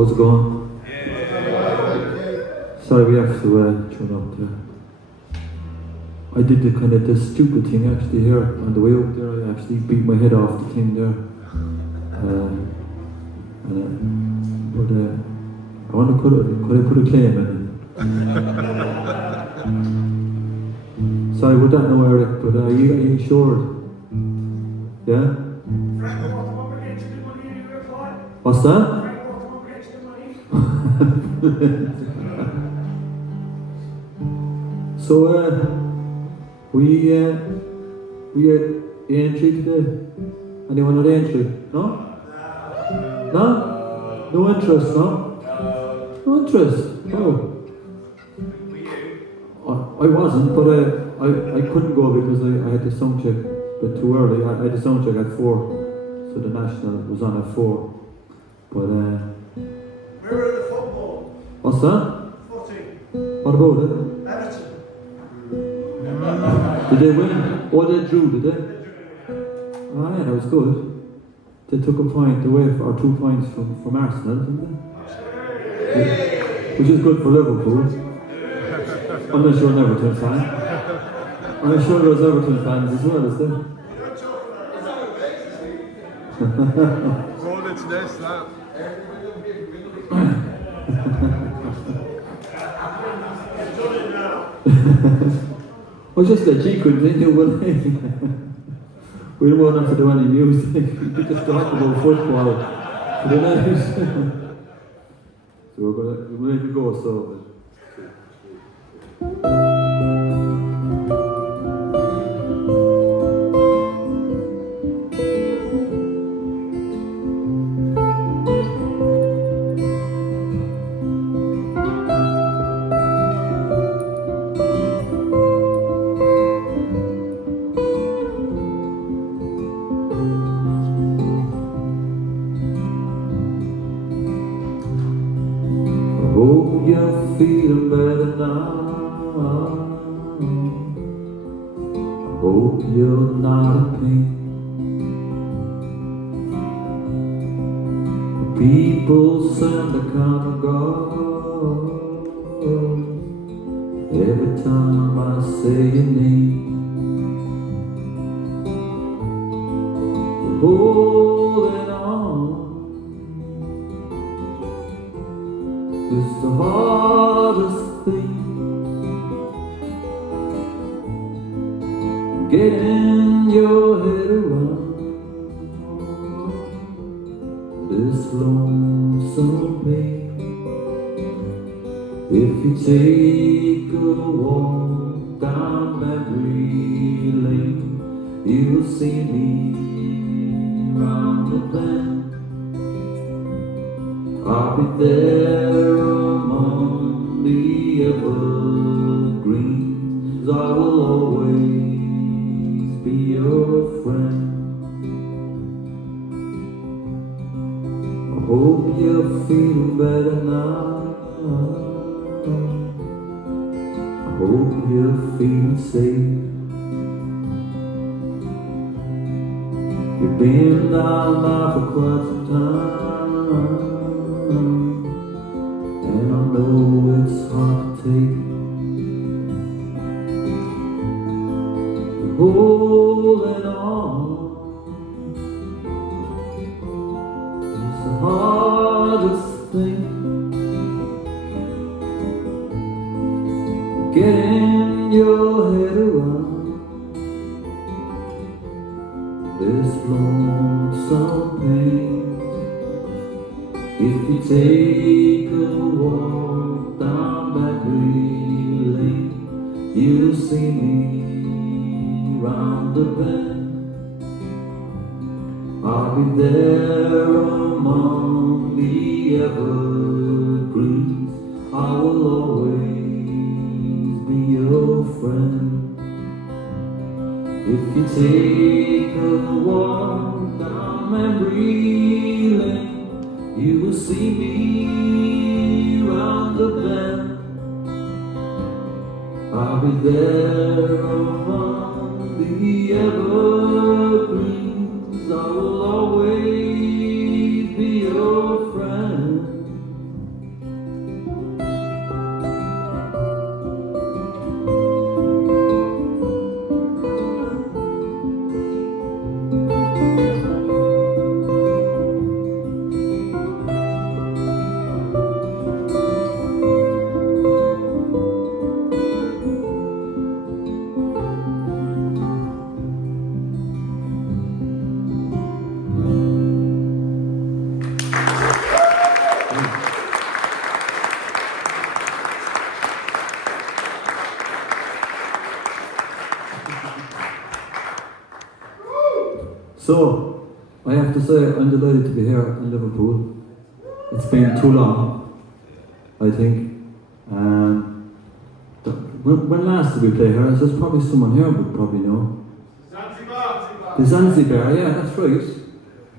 How's it going? Sorry, we have to tune up there. I did the kind of the stupid thing actually here on the way up there. I actually beat my head off the thing there. But I wonder could I put a claim in it? Sorry, would that know Eric? But are you insured? Yeah. What's that? So we had entry today. Anyone at entry? No? No? No interest, no? No interest. Oh. I wasn't, but I couldn't go because I had the sound check a bit too early. I had the sound check at 4, so the national was on at 4. But where were the football? What's that? Footy. What about it? Everton. Did they win? Oh, they drew, did they? Oh yeah, that was good. They took a point away, or 2 points from Arsenal, didn't they? Yeah. Which is good for Liverpool. Unless you're an Everton fan. I'm sure there's Everton fans as well, is there? Roll it to this, that. Well, just that she continue, will they? We don't want them to do any music. We just talk about football for the night. So we're ready to go, so. Hope you're feeling better now. Hope you're not in pain. People send the kind of God every time I say your name. Holding on is the hardest thing. Getting your head around this lonesome pain. If you take a walk down memory lane, you'll see me round the bend. I'll be there among the evergreens. I will always be your friend. I hope you're feeling better now. I hope you're feeling safe. You've been down now for quite some time, and I know it's hard to take. Holding on is the hardest thing. Getting your head around this lonesome pain. If you take a walk down memory lane, you'll see me round the bend. I'll be there among the evergreens. I will always be your friend. If you take a walk down memory lane, you will see me round the bend. I'll be there among the evergreens. I will always be your friend. So, I have to say, I'm delighted to be here in Liverpool. It's been too long, I think. When last did we play here? There's probably someone here would probably know. The Zanzibar, yeah, that's right.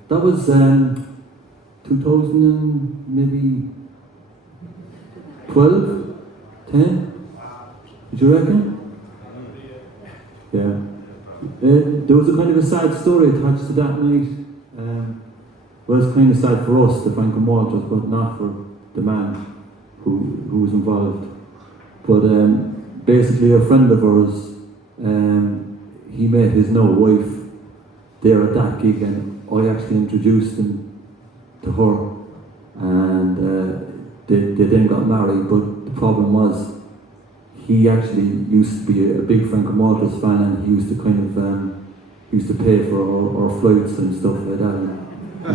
That was 2000 and maybe 12, 10? Did you reckon? Yeah. There was a kind of a sad story attached to that night. Well, it's kind of sad for us, the Franco Malters, but not for the man who was involved. But basically, a friend of ours, he met his now wife there at that gig, and I actually introduced him to her, and they then got married. But the problem was, he actually used to be a big Franco Malters fan, and he used to kind of used to pay for our flights and stuff like that, and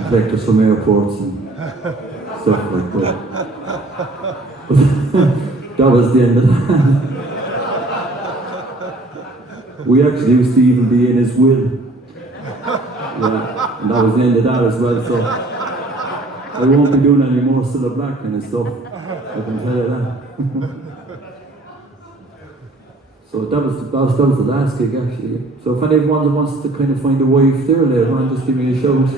collect us from airports and stuff like that. But that was the end of that. We actually used to even be in his will. Yeah, and that was the end of that as well. So I won't be doing any more Cilla Black kind of stuff. I can tell you that. So that was the last gig actually. So if anyone wants to kind of find a wife there later on, just give me a shout.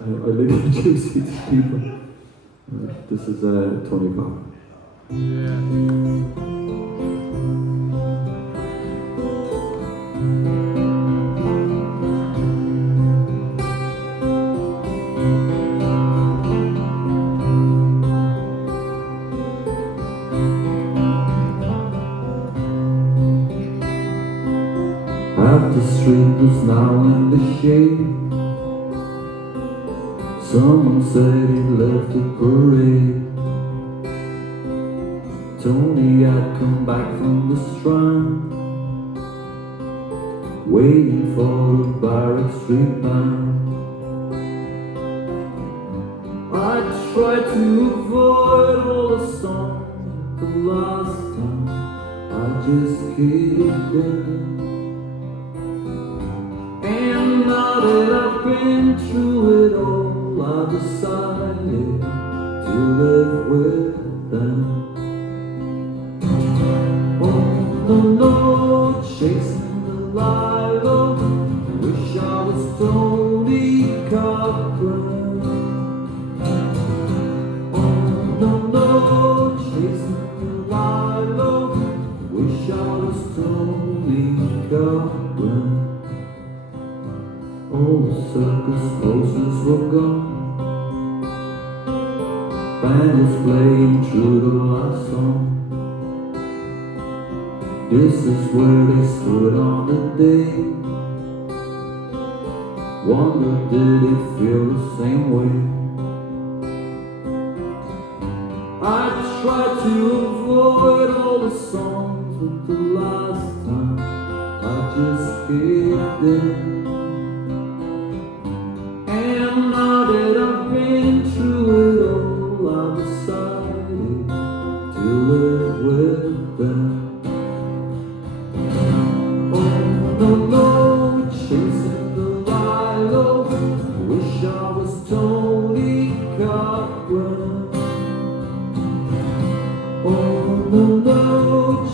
I'll introduce you to people. This is Tony Pop. Half the street was now in the shade. Someone said he left the parade. Tony had come back from the Strand, waiting for the Barrack Street band. I tried to avoid all the songs the last time. I just gave in. And now that I've been through it all, I decided to live with them. Oh no, chasing the light of, wish I was Tony Cochran. Oh no, chasing the light of, wish I was Tony Cochran. All the circus posters were gone, band was playing through the last song. This is where they stood on the day. Wonder did it feel the same way? I tried to avoid all the songs, but the last time I just gave in. Now that I've been through it all, I decided to live with them. Oh no, chasing the light low, wish I was Tony Cochran. Oh no,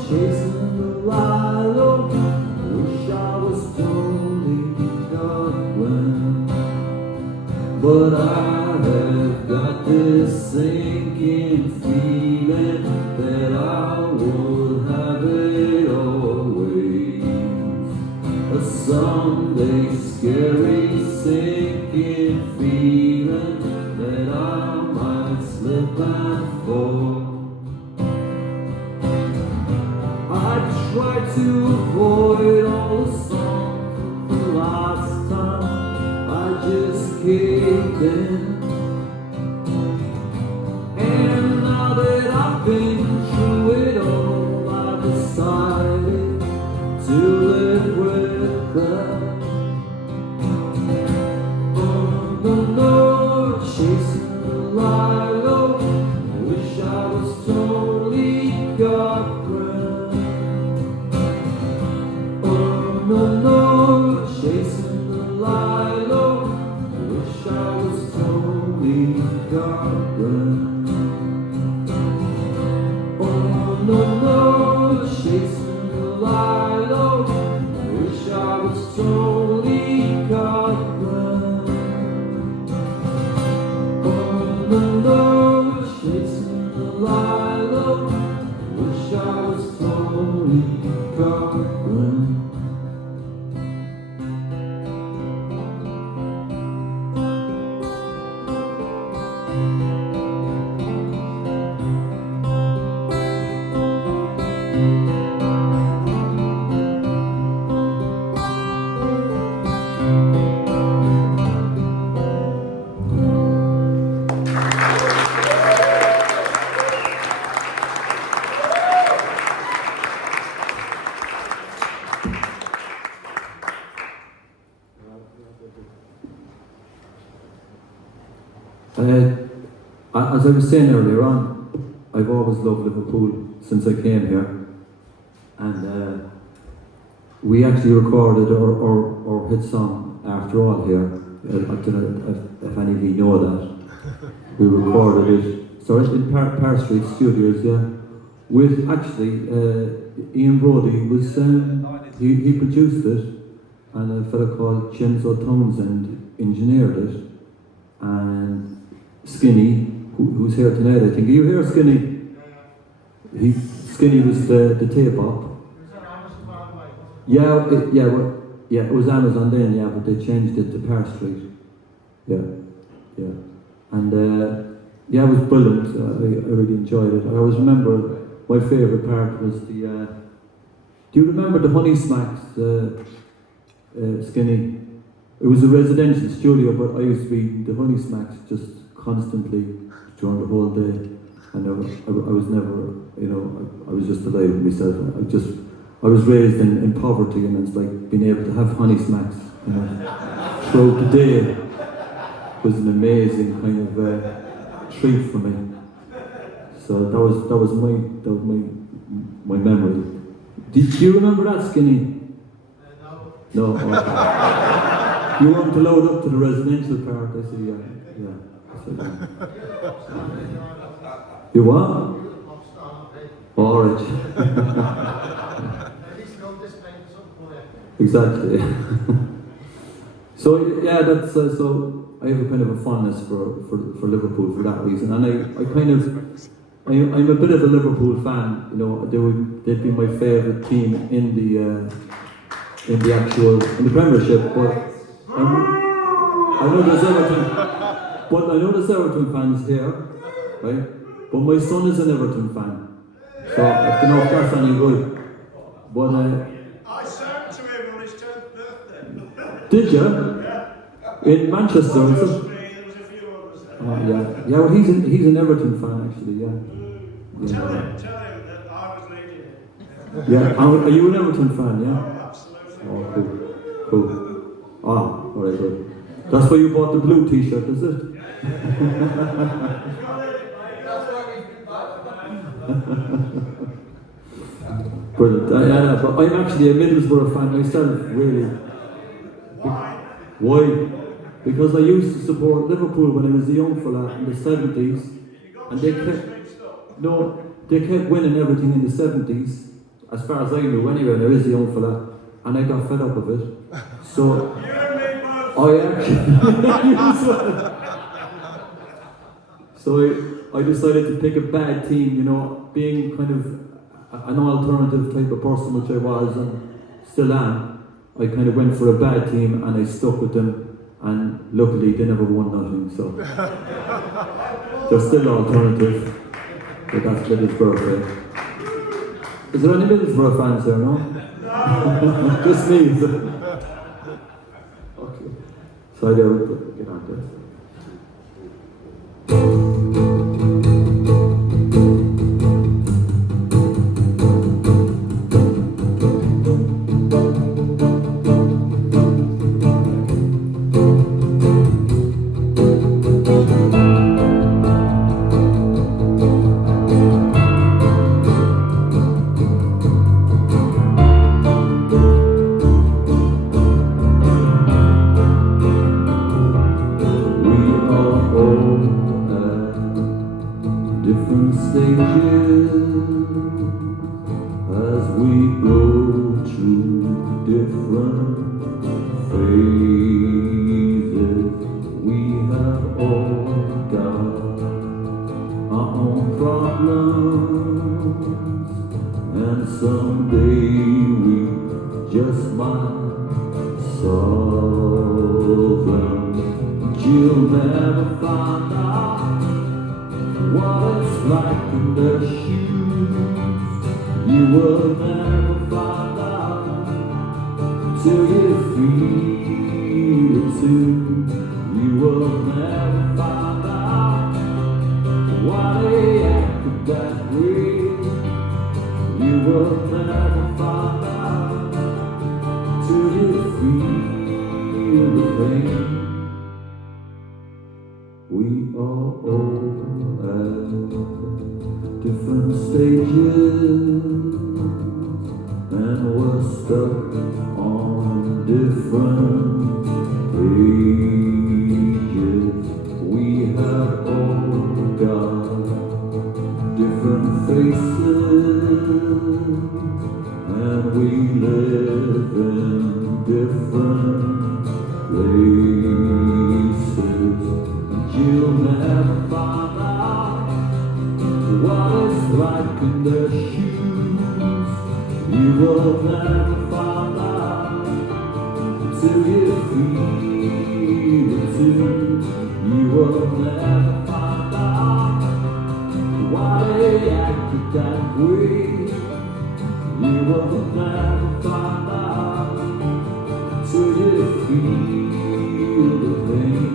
chasing the light low, wish I was Tony Cochran. But I have got this sinking feeling that I would have it always. A someday scary sinking feeling that I might slip and fall. I tried to avoid all the songs the last time. I just gave in. And now that I've been through it all, I decided to live with them. Oh no, chasing the light low, wish I was Tony Cochran. Oh no, chasing the lilo. Wish I was Tony Cochran. On the low, chasing the lilo. Wish I was Tony Cochran. As I was saying earlier on, I've always loved Liverpool since I came here, and we actually recorded our hit song After All here. I don't know if any of you know that. We recorded it, so in Par Street Studios, yeah, with actually Ian Brody was he produced it, and a fellow called Chenzo Townsend engineered it, and Skinny, who's here tonight, I think. Are you here, Skinny? Skinny was the tape op. Yeah, it was Amazon then, yeah, but they changed it to Par Street. Yeah. And yeah, it was brilliant. I really enjoyed it. I always remember my favourite part was the. Do you remember the Honey Smacks, Skinny? It was a residential studio, but I used to be the Honey Smacks just constantly during the whole day, and I was never, I was just delighted with myself. I was raised in poverty, and it's like being able to have Honey Smacks throughout the day was an amazing kind of treat for me. So that was my memory. Did you remember that, Skinny? No. Okay. You weren't allowed up to the residential part, I see. Yeah. You what? Alright. Exactly. So yeah, that's so I have a kind of a fondness for Liverpool for that reason, and I'm a bit of a Liverpool fan. They'd be my favourite team in the Premiership, but I know there's Everton fans here, right? But my son is an Everton fan, so I don't know if that's any good. But I sang to him on his 10th birthday. Did you? Yeah. In Manchester, is it? There was a few others there. Yeah. Well, he's an Everton fan actually. Yeah. Tell him that I was leading it. Yeah. Are you an Everton fan? Yeah. Oh, absolutely. Oh, cool. All right, good. That's why you bought the blue T-shirt, is it? Brilliant. But I'm actually a Middlesbrough fan myself, really. Why? Because I used to support Liverpool when I was a young fella in the 70s, and they kept winning everything in the 70s, as far as I knew anyway, when I was a young fella, and I got fed up of it. So I decided to pick a bad team, being kind of an alternative type of person, which I was and still am. I kind of went for a bad team and I stuck with them, and luckily they never won nothing, so they're still alternative, but that's Middlesbrough. Is there any Middlesbrough fans there, no? No. Just me. Okay. So I do get on this. Different stages as we go through different phases. We have all got our own problems, and someday we just might solve them. You'll never find out what it's like in their shoes. You will never find out till you feel it too. You will never find out why they acted that way. You will never find out till you feel the pain. We are all at different stages, and we're stuck on different pages. We have all got different faces, and we live in different places. You'll never find out what it's like in their shoes. You will never find out till you feel it too. You will never find out why they acted that way. You will never find out till you feel the pain.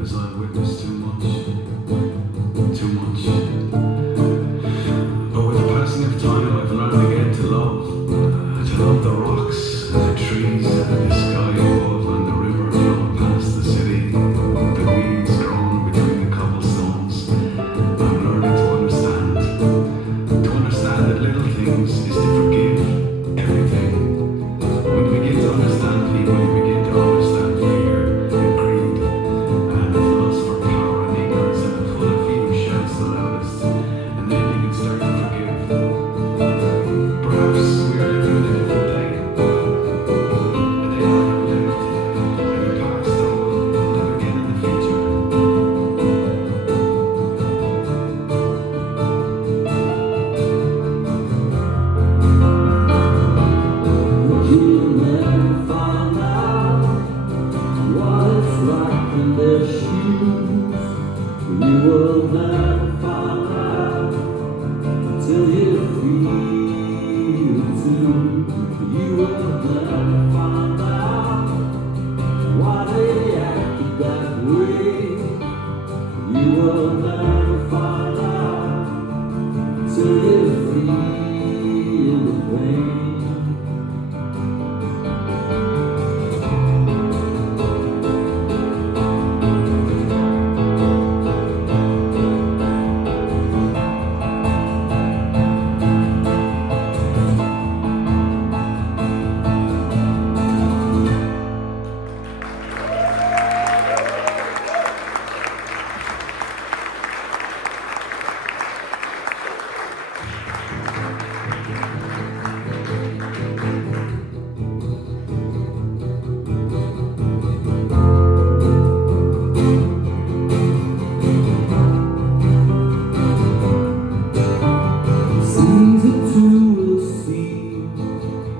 As I've witnessed too much. But with the passing of time, I've learned again to love the rocks and the trees and the sky above and the river flowing past the city, the weeds growing between the cobblestones. I'm learning to understand that little things is to forgive everything. When you begin to understand people, you begin to understand fear and greed. And the lust for power and ignorance, and the full of he who shouts the loudest, and then you can start to forgive. Perhaps we are living in a different day, a day that I've lived in the past that will live again in the future. You'll never find out what it's like in their shoes. You will never find out till you feel it too. You will never find out why they acted that way. You will never find out till you feel the pain.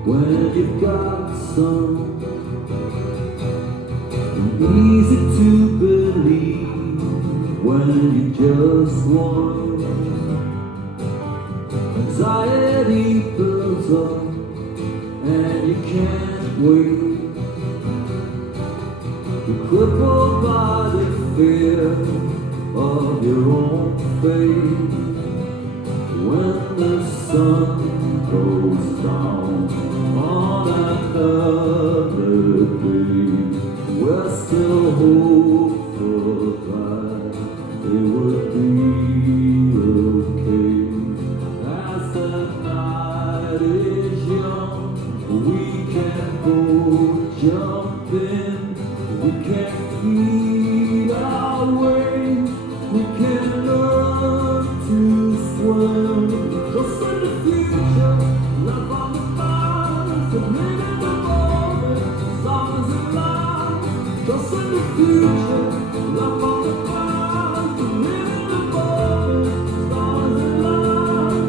When you've got some, and easy to believe when you just want. Anxiety builds up and you can't wait. You're crippled by the fear of your own fate. When the sun goes down on another day, we're still hopeful that it would be okay. As the night is young, we can go jumping, we can feel our way. we can learn to swim. Just in the future, love on the past, and live in the moment, as long as it's alive. Just in the future, love on the past, and live in the moment, as long as it's alive.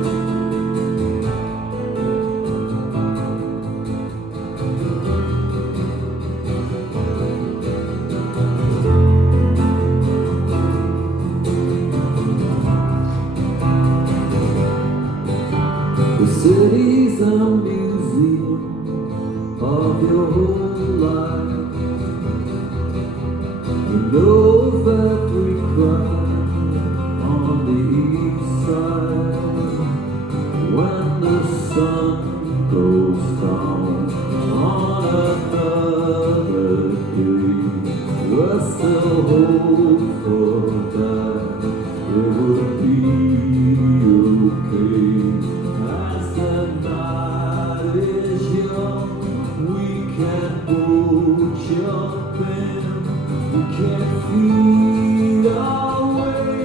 The city's a museum of your whole life. You know of every crime on the east side. When the sun goes down on another day, we're still hopeful that it would be okay. As the night is young, we can go jumping. We can feed our way.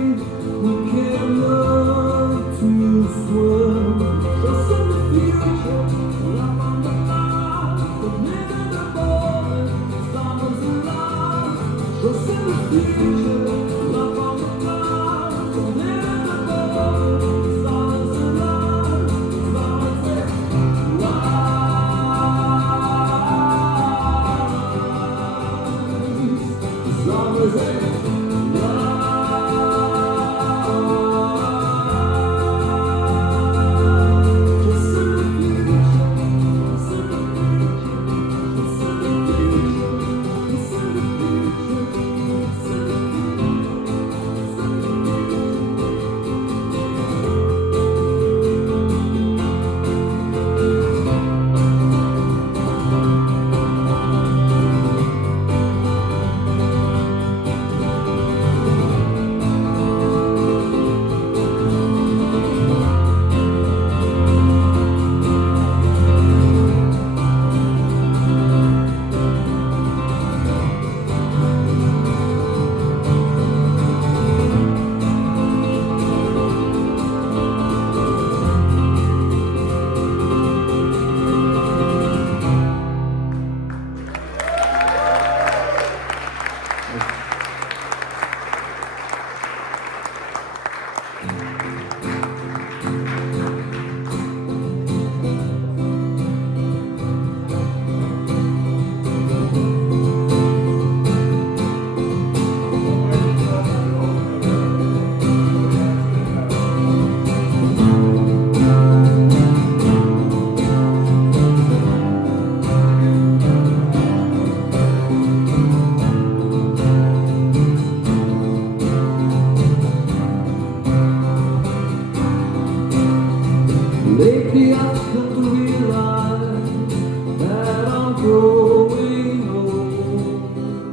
We can learn to swim. Just in the future, love on the line, the minute the moment, as long as it's alive. Just in the future, love on the line, the minute the moment, as long as it's alive. As long as it's alive. As long as it's alive. Just in the future, just in the future, just in the future, just in the Lately I've come to realize that I'm growing old.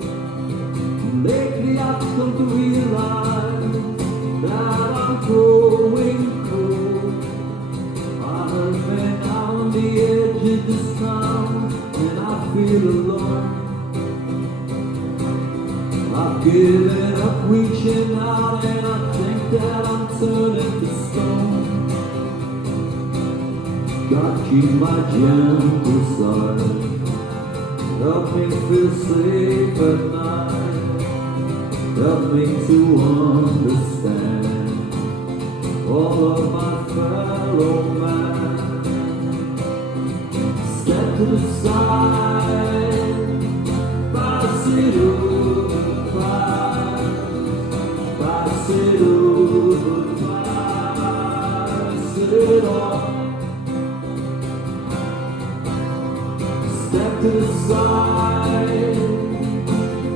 Lately I've come to realize that I'm growing cold. I've been on the edge of this town and I feel alone. I've given up reaching out and I think that I'm turning to stone. God, keep my gentle side. Help me feel safe at night. Help me to understand all of my fellow man. Step to the side, bicycle, bicycle, bicycle. Step to the side,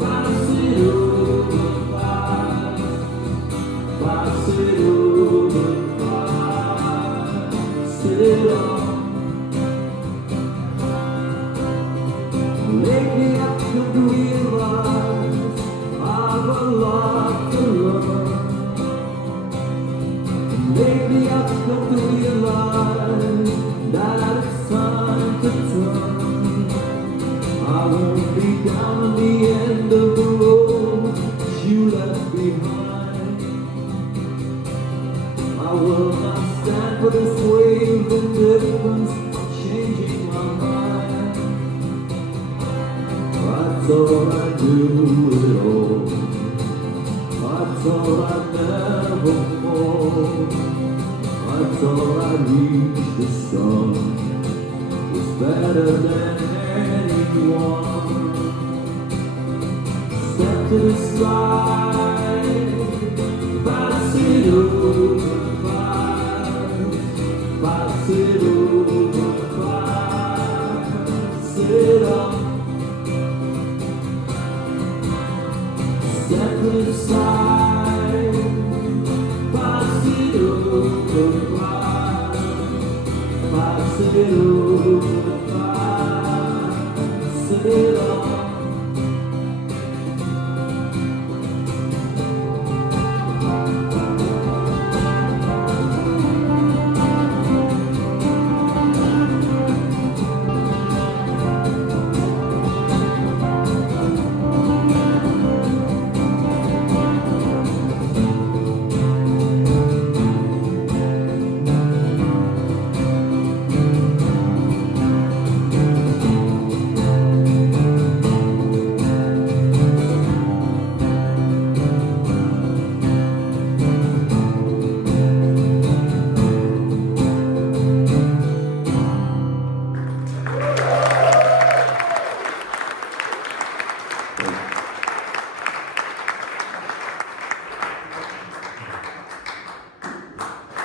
bicycle, bicycle, bicycle. Lately I've come to realize I've a lot to learn. Lately I've come to realize that it's time to turn. I won't be down at the end of the road that you left behind. thought I knew it all. I thought I'd never fall. I thought I'd reach the sun. Was better than anyone. Step to the side, pass it over clouds, pass it over clouds, sit up. Step to the side, pass it over clouds, pass it over clouds, sit up.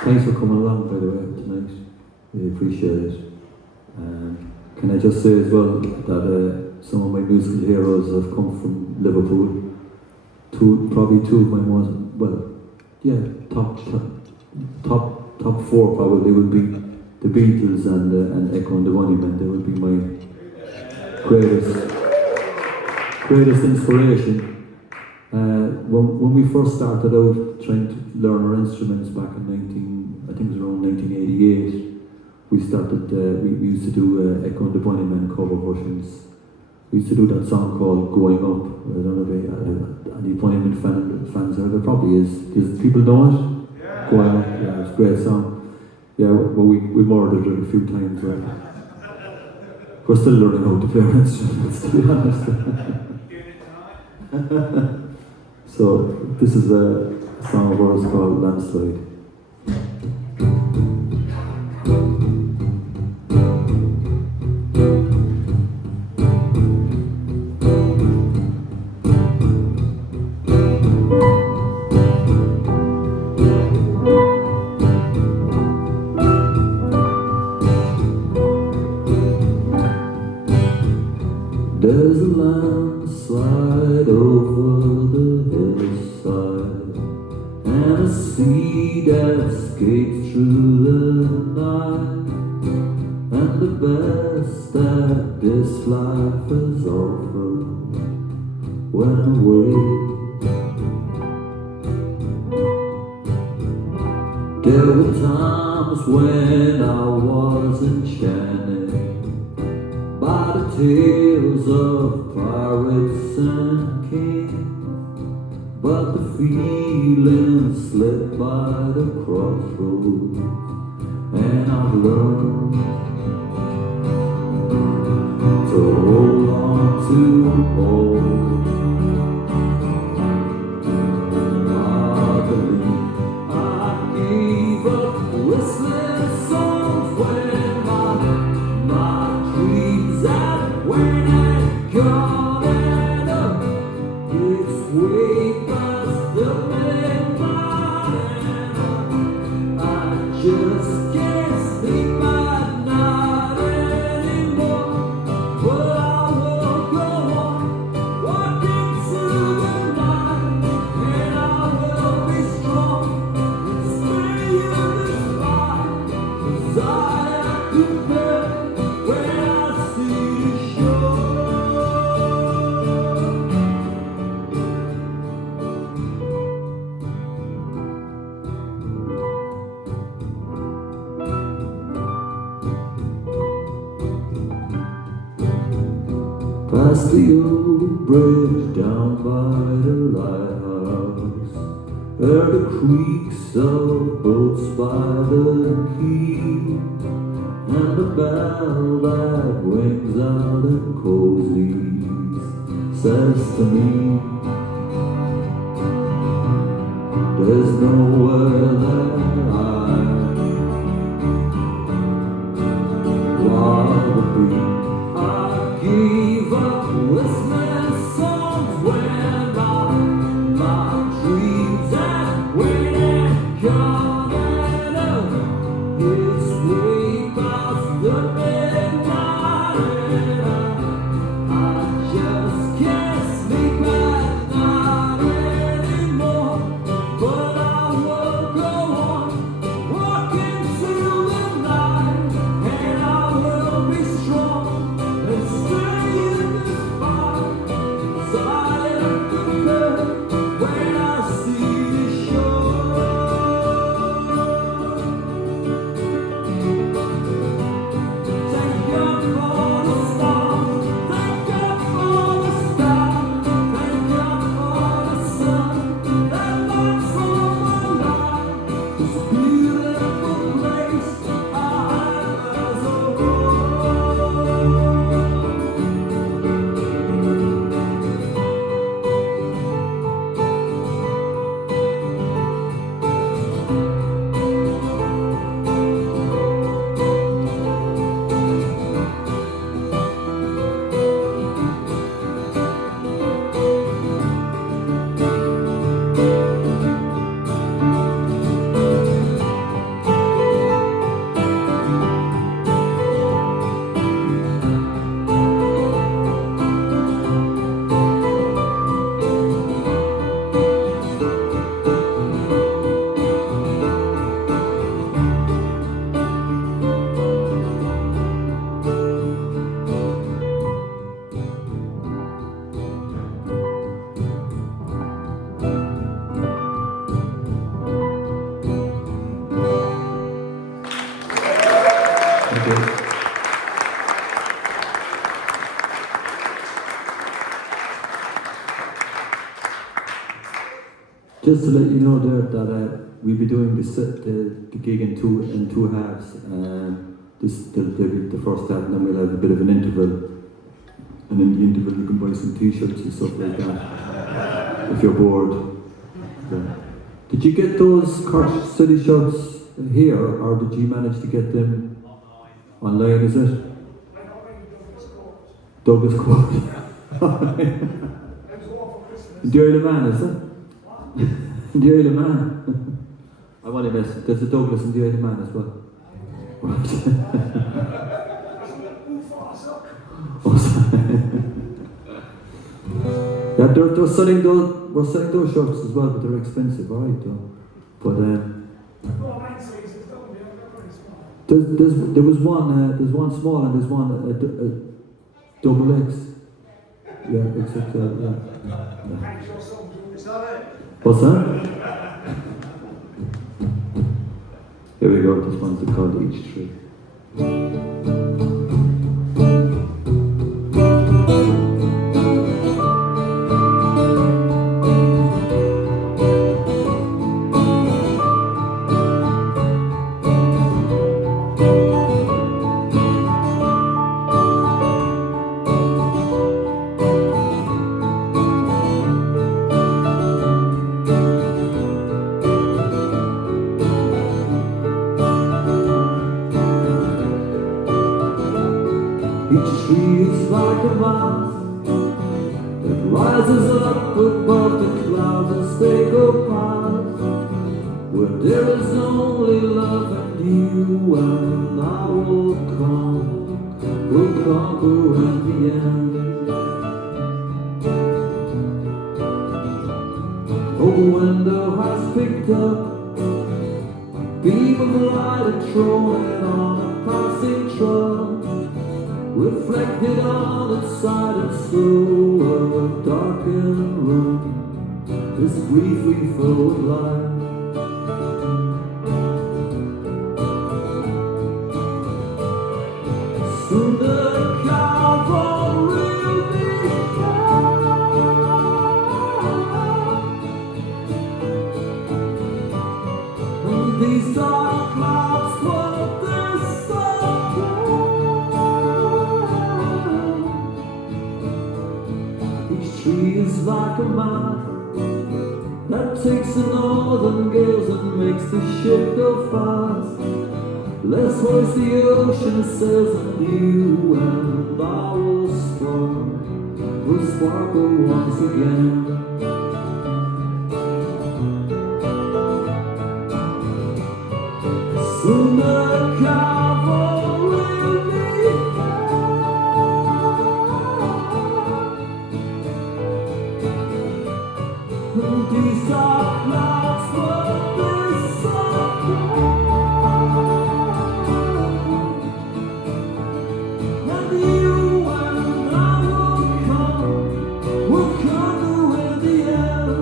Thanks for coming along, by the way, tonight. We appreciate it. Can I just say as well that some of my musical heroes have come from Liverpool. Probably two of my most, top four probably would be the Beatles and Echo and the Bunnymen. They would be my greatest inspiration. When we first started out trying to learn our instruments back in I think it was around 1988, we started, we used to do Echo and the Bunnymen cover versions. We used to do that song called Going Up. I don't know if any Bunnymen fans are there, probably is. Does people know it? Yeah. Going Up, yeah, it's a great song. Yeah, well we murdered it a few times. We're still learning how to play our instruments, to be honest. So this is a song of ours called Landslide. There's a landslide over the hillside, and a sea that escapes through the night, and the best that this life has offered went away. There were times when I was enchanted by the tales of pirates and kings, but the feeling slipped by the crossroads, and I've learned to hold on to hope. I believe I gave up whistling songs when my dreams that when I got it up, it's way past the midnight, and I just can't sleep at night anymore. But I will go on walking through the night, and I will be strong and stay in this fight, 'cause I have to bear when I see the shore. Past the old bridge down by the lighthouse, heard the creaks of boats by the quay, and the bell that rings out in cozies says to me, there's nowhere that I'd rather be. I give up listening songs when my dreams and when it coming up. It's way past the midnight. I just can't sleep at night anymore. But I will go on walking through the night, and I will be strong and stay in this fight. Silent prepared when I see the shore. Thank God for the stars, thank God for the stars, thank God for the sun that lights on my life. This beautiful place I have as a home. Thank you. Just to let you know there that we'll be doing the gig in two halves. There'll be the first half, and then we'll have a bit of an interval. And in the interval, you can buy some T-shirts and stuff like that if you're bored. Yeah. Did you get those Cork City shirts here, or did you manage to get them online? Is it Douglas Court? The Isle of Man, is it? The Isle of Man. I'm only messing. There's a Douglas in the Isle of Man as well. Right. Oh, sorry. Yeah, they're selling those. We're selling those shirts as well, but they're expensive, right? But there was one. There's one small and there's one double X. Yeah, except yeah. What's that? Here we go. This one's called Each Tree. Each tree is like a vase that rises up above the clouds as they go past, where there is only love and you and I will conquer in the end. Oh, window has picked up a beam of light and thrown it on a passing truck, reflected on its side and soul of a darkened room is briefly full of light. Soon the cavalry will be and these dark clouds will disappear. Each She is like a man that takes the northern gales and makes the ship go fast. Let's hoist the ocean sails and you and I will sparkle once again. Soon the cavalry will be and these are clouds for this summer. And you and I will come in the end.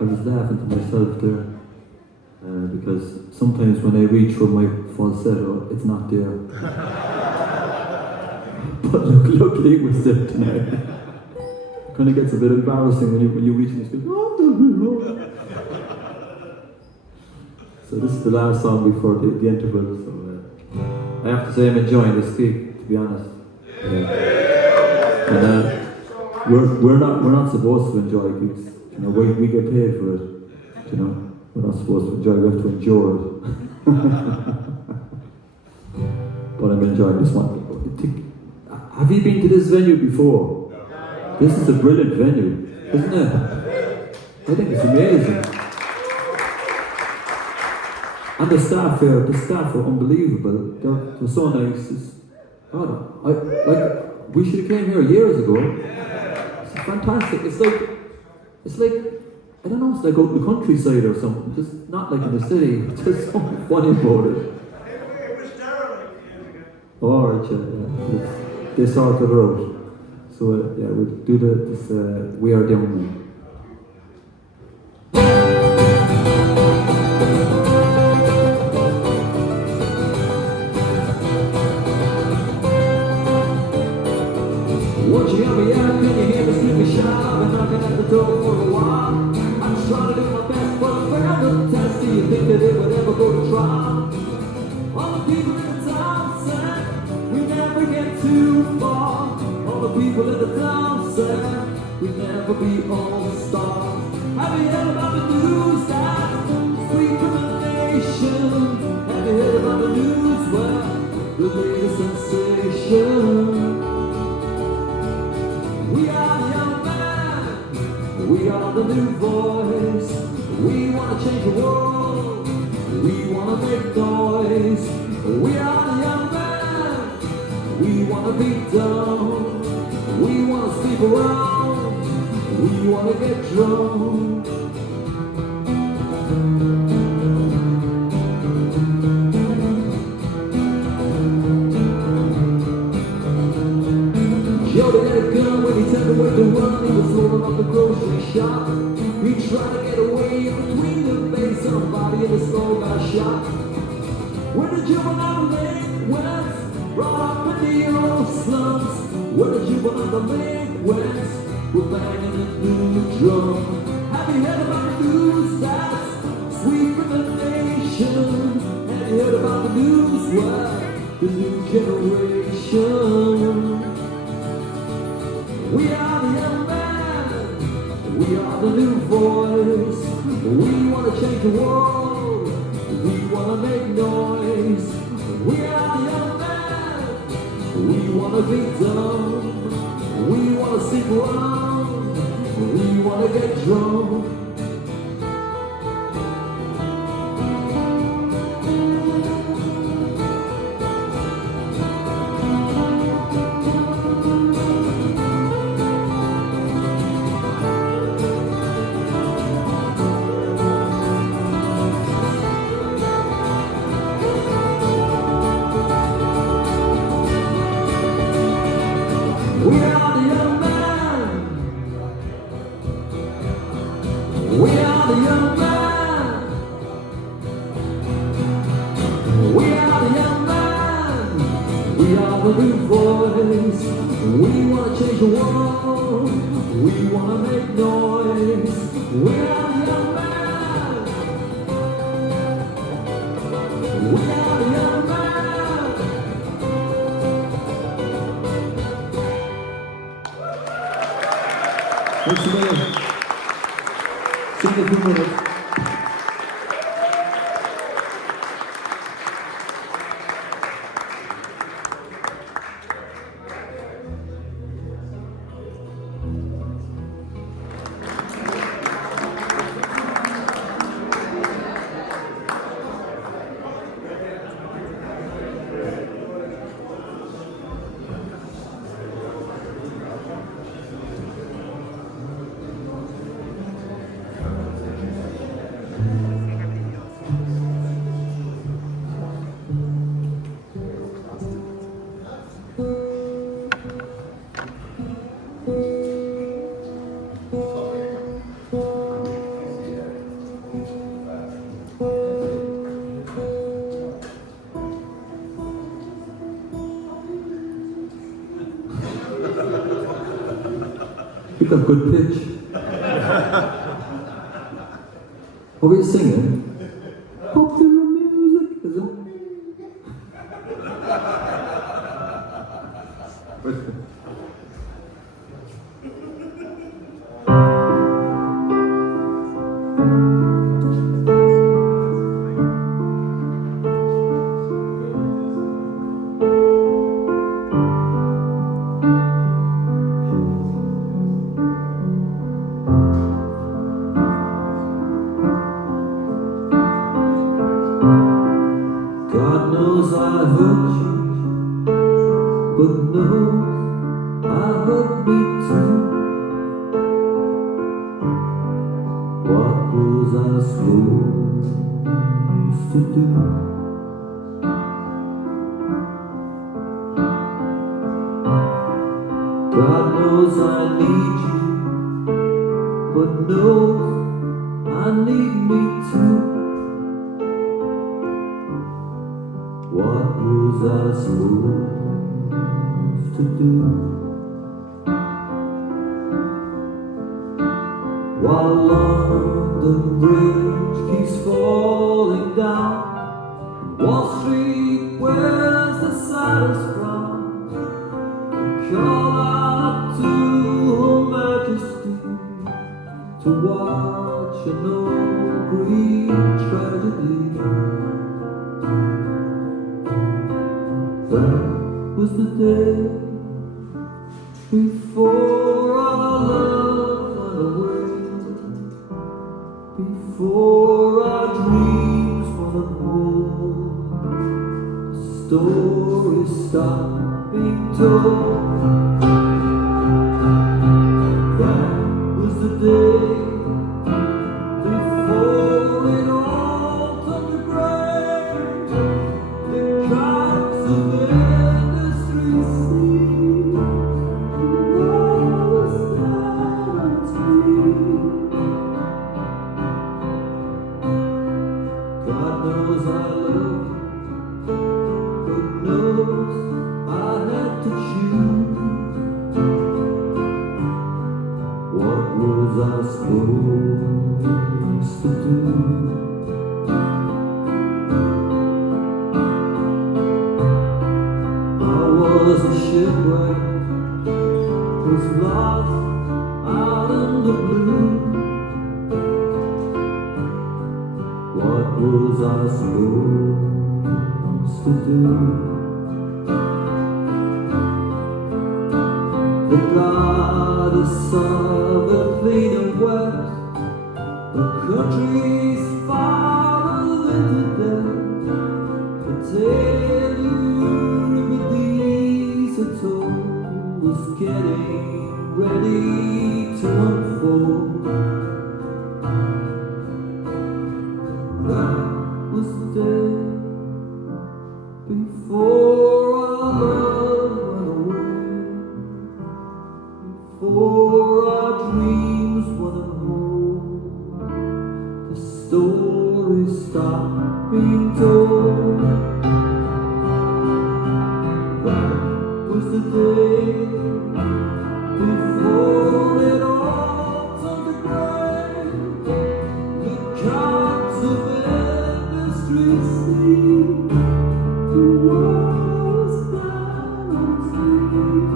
I was laughing to myself there because sometimes when I reach for my falsetto, it's not there. But luckily it was there tonight. It kind of gets a bit embarrassing when you reach and you speak. So this is the last song before the interval. So I have to say I'm enjoying this gig, to be honest. And we're not supposed to enjoy gigs. You know, we get paid for it. You know, we're not supposed to enjoy. We have to endure it. But I'm enjoying this one. Have you been to this venue before? This is a brilliant venue, isn't it? I think it's amazing. And the staff here, are unbelievable. They're so nice. God, we should have came here years ago. It's fantastic. It's like, I don't know, it's like out in the countryside or something. Just not like in the city. It's just something funny about it. It was derelict years ago. Oh, right, yeah. They sorted it out. So, we'll do this We Are Down Now. Won't you help me out? Can you hear me scream me shout? I've been knocking at the door for a while. I'm trying to do my best, but fail the test. Do you think that it would ever go to trial? All the people in the town said we never get too far. All the people in the town said we'd never be all stars. Have you heard about the news that sweet crimination? Have you heard about the news where the latest sensation? We are the young man, we are the new voice. We want to change the world, we want to make noise. We are the young man, we want to be down. We want to sleep around, we want to get drunk. Joe, they had a gun when he turned away to run. He was rolling up the grocery shop. He tried to get away between the face and a body in his skull got shot. When the juvenile delinquents brought up in the old slums, when the juvenile delinquents were banging a new drum. Have you heard about the news that sweet revelation. And you heard about the news, why the new generation. We are the young man, we are the new voice. We want to change the world, we want to make noise. We are the young man, we want to be dumb. We want to sit around, we want to get drunk. We are the young man. We are the young man. We are the young man. We are the new voice. We want to change the world. We want to make noise. We are the young man. We are the young man. Thanks a million. Sing a few minutes. You've got good pitch. What were you singing? Popular music, is it? God knows I hurt you, but knows I hurt me too. What was I supposed to do? God knows I need you, but knows I need me too. What was I supposed to do? While London Bridge keeps falling down, Wall Street wears the saddest frown. Call out to Her Majesty to watch an old Greek tragedy. That was the day before our love went away, before our dreams went whole. The story stopped being told. That was the day before it all turned to gray. The tracks of industry see the world was God knows I love you, but knows I had to choose. What was I supposed to do? was I supposed to do? The goddess of the clean and wet, the country's farther than the death. I tell you, but these are told was getting ready to unfold. That was the day before our love went away, before our dreams went home. The story stopped being told. That was the day before it all turned to gray. The cards of industry see the walls down on sleep.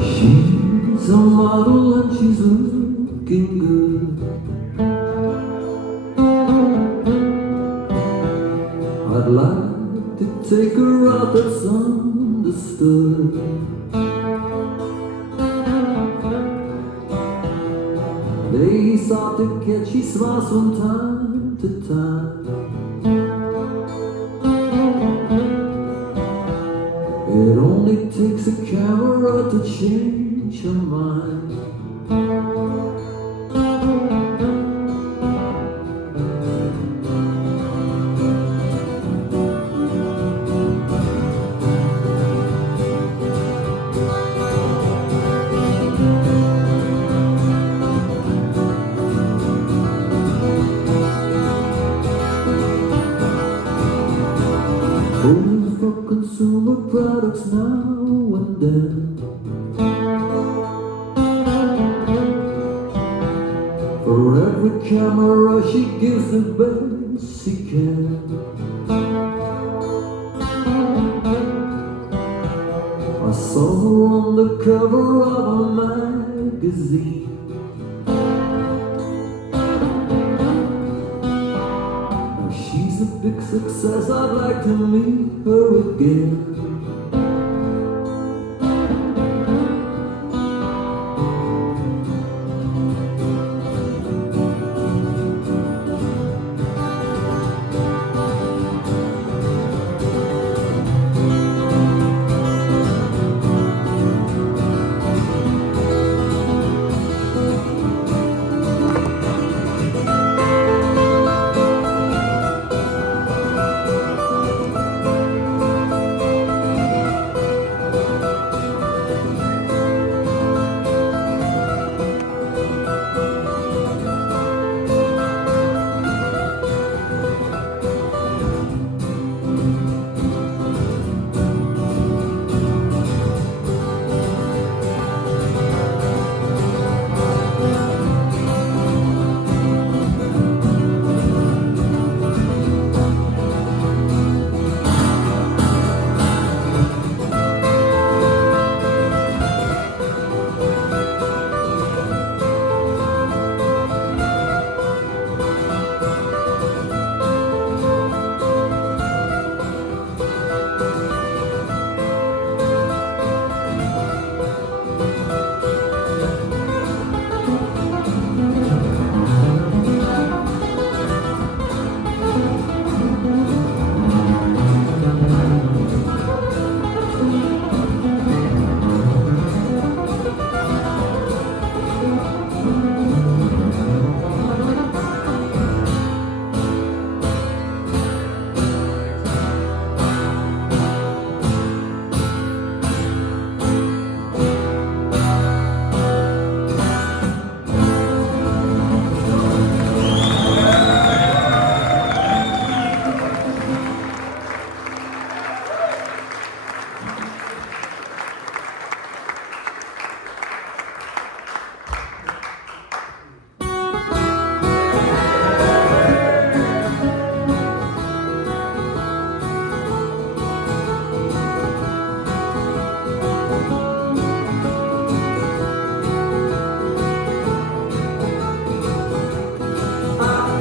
She's a model and she's looking good. I'd like to take her out, that's understood. Lace out the cat, she smiles from time to time. It only takes a camera to change her mind. Only for consumer products now and then. For every camera she gives the best she can. I saw her on the cover of a magazine. She's a big success, I'd like to meet her again.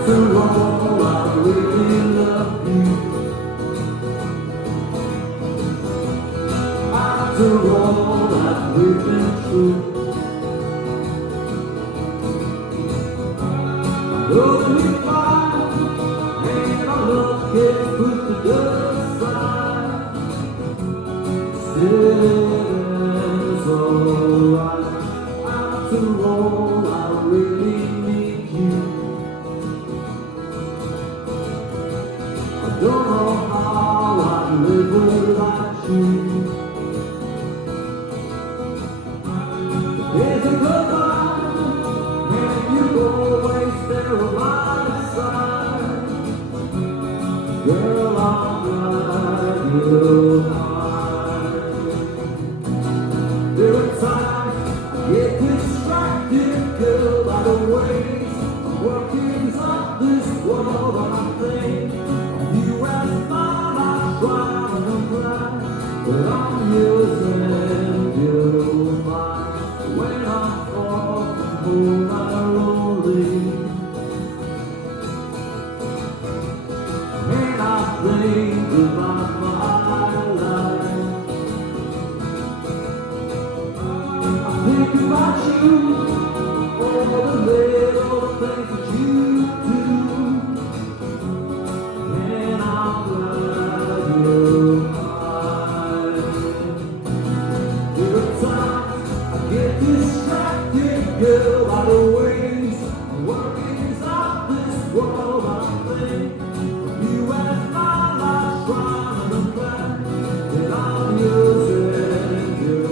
After all, I really love you. After all that we've been through, though we fight and our love gets put to the side, still it's alright. After all, I really need you. I don't know how I'd live without you. There's a good life, and you always there on my side. Girl, I'm glad you're mine. There are times I get distracted, girl, by the ways the workings of this world. I think you as mine, I try and cry, but I'm yours and you're mine. When I'm far from home, I'm lonely, and I think about my life. I think about you, all the little things that you do, and I'm glad you're mine. There are times I get distracted, girl, by the ways the workings of this world. I think of you as my last rhyme, and I'm glad that I'm yours and you're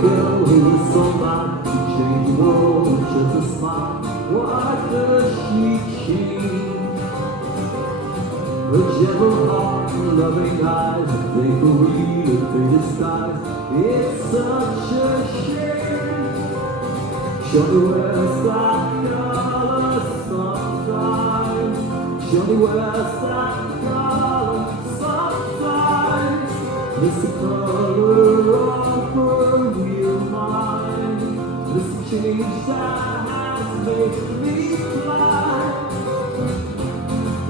girl who is so mad to change the world with just a smile. Why does she change? Her gentle heart and loving eyes, and they can read her faded skies. It's such a shame. Show me where that color sometimes. Show me where that color sometimes. It's the color of her real mind. This change that has made me fly.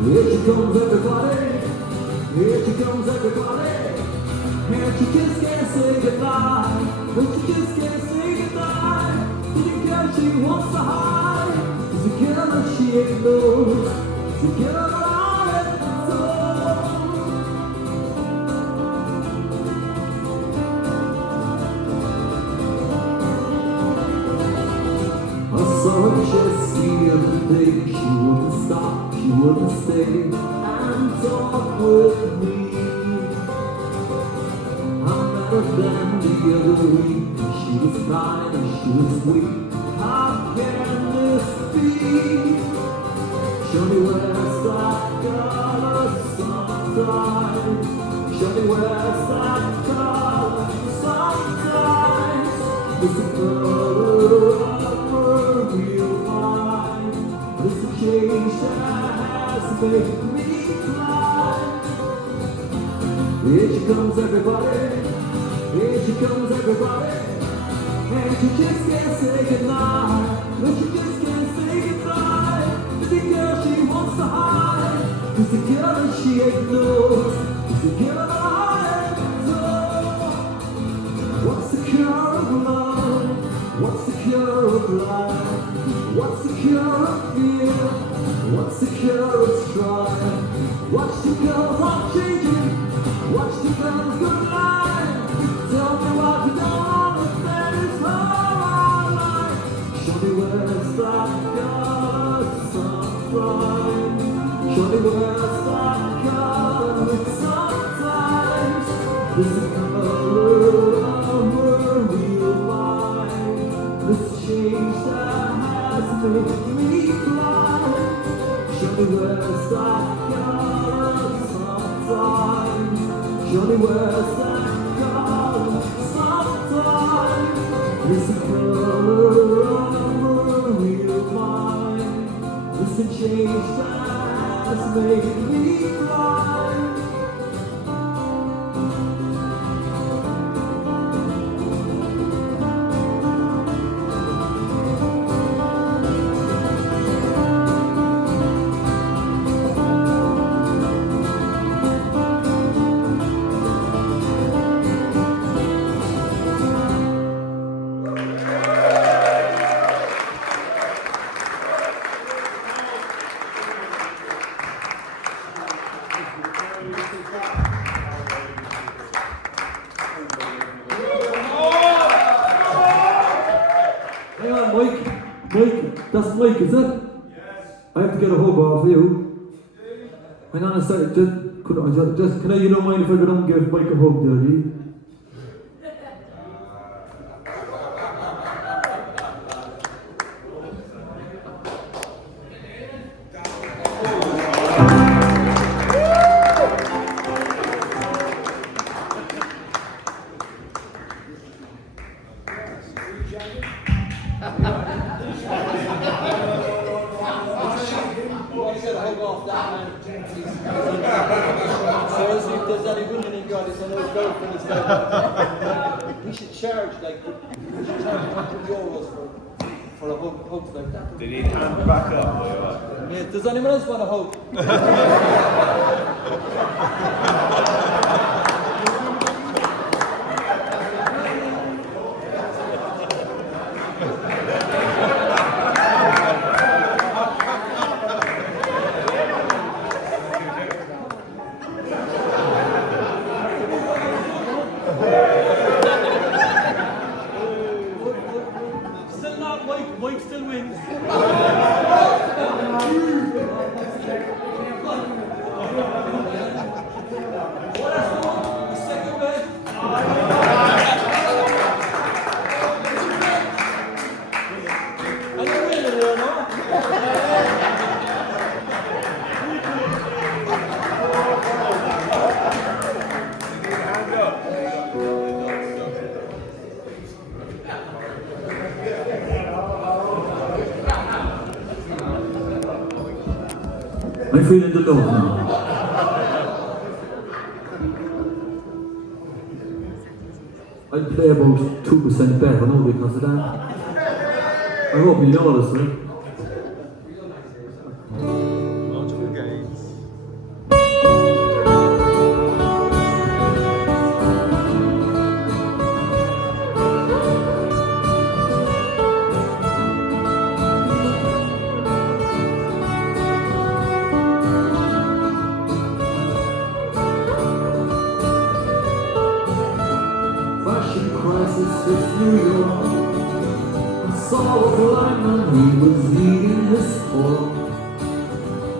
Here she comes, everybody. Here she comes, everybody. And she just can't say goodbye. But she just can't say goodbye. To the girl she wants to hide. It's a girl that she ignores. It's a girl that I adore. I saw her just the other day. She wouldn't stop, she wouldn't stay and talk with me. I met her then the other week. She was kind and she was sweet. How can this be? Show me where's that color sometimes. Show me where's that color sometimes. It's the color make me fly. Here she comes everybody, here she comes everybody, and she just can't say goodnight. No, she just can't say goodbye. The girl she wants to hide, is the girl that she ignores, is the girl that I adore. What's the cure of love? What's the cure of life? What's the cure of fear? What's the cure of strife? Watch the girls all changing, watch the girls go blind. Tell me what you don't understand is her life. Show me where it's like God sometimes. Show me where it's like God sometimes. There's a color of her real life. This change that has made me fly. Show me where it's like God sometimes. Show me where it's like God sometimes. It's a color of her real mind. It's a change that has made me fly. Hang on, Mike. Mike, that's Mike, is it? Yes. I have to get a hug off you. Hang on a second. Just can you don't mind if I don't give Mike a hug, Daddy? We should charge like €100 for a hug like that. They need hands back up. Yeah, does anyone else want a hug? Mike still wins. I'm feeling the love now. I'll play about 2% better now because of that. I hope you notice it. Crisis hit New York. I saw a blind man, he was eating his fork.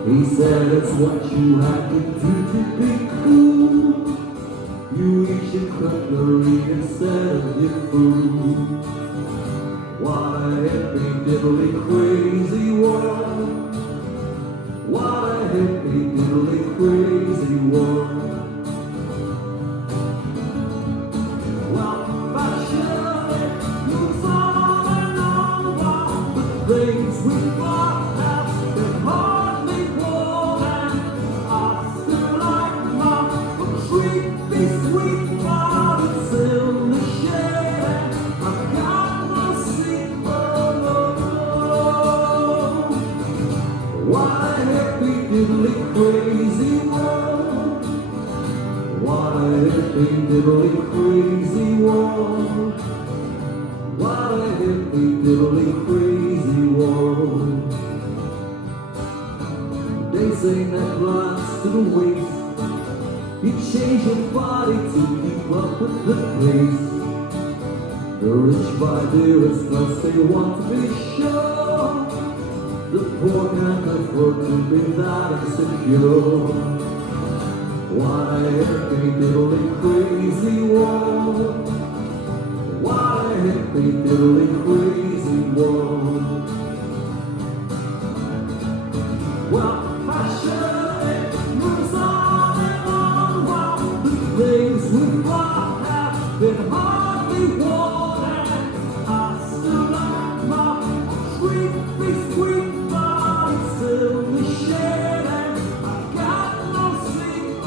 He said it's what you have to do to be cool. You eat your cutlery instead of your food. What a hippie diddly crazy world. What a hippie diddly crazy world. Things we thought have been hardly worn, and hippie diddly crazy world. What a hippie diddly crazy world. They say that plants to the waist. You change your body to keep up with the pace. The rich buy dearest cause they want to be sure. The poor can't afford to be that insecure. What a hippie diddly crazy world. What a hippie diddly crazy world. Well, fashion moves on and on while the things we thought have been hardly worn. And I still like my creepy sweet body still the shade, and I got no sleep.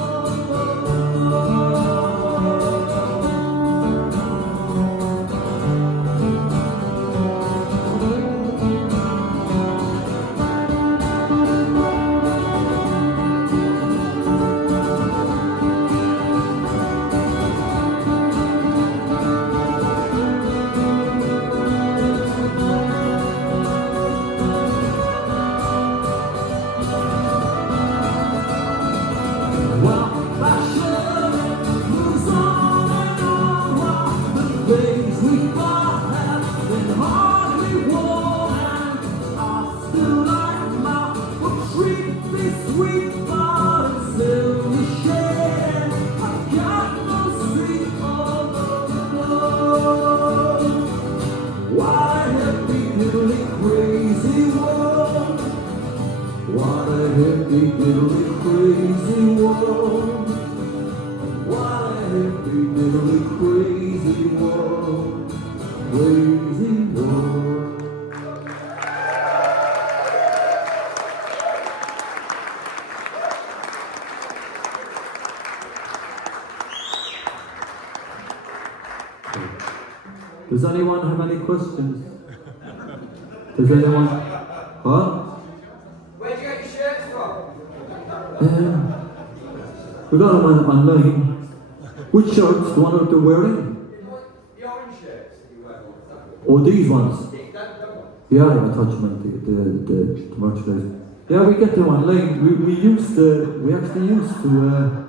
Well, fashion moves on and on while the things we thought have been hardly worn. And I still like my creepy sweet body still the shade. I got no sleep alone. What a hippie diddly crazy world. What a hippie diddly crazy world. What a hippie diddly crazy world. Crazy world. Does anyone have any questions? Does anyone? Huh? Where'd you get your shirts from? We got them online. Which shirts? The one that they're wearing? The orange shirts that you wear all the time. Oh, these ones? That one. Yeah, I thought you meant the merchandise. Yeah, we get them online. We actually used to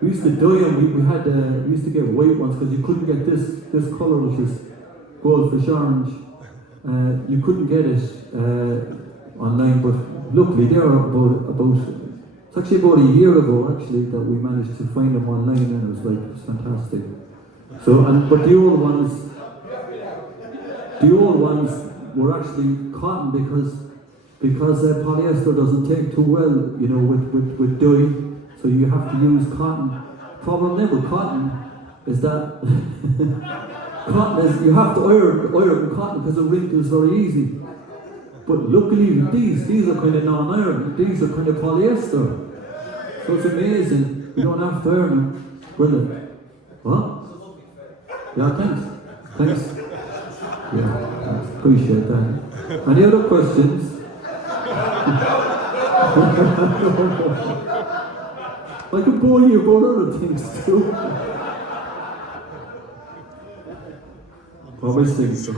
dye them. We used to get white ones because you couldn't get this colour, which is goldfish orange. You couldn't get it online, but luckily they are about it's actually about a year ago actually that we managed to find them online, and it was fantastic. So but the old ones were actually cotton because polyester doesn't take too well, with dye. So you have to use cotton. Problem then with cotton is that cotton is you have to iron cotton because it wrinkles very easy. But luckily these are kind of non-iron. These are kind of polyester. So it's amazing. You don't have to iron them. Brilliant. What? Yeah, thanks. Yeah, thanks. Appreciate that. Any other questions? I can bore you about other things too. Always think so.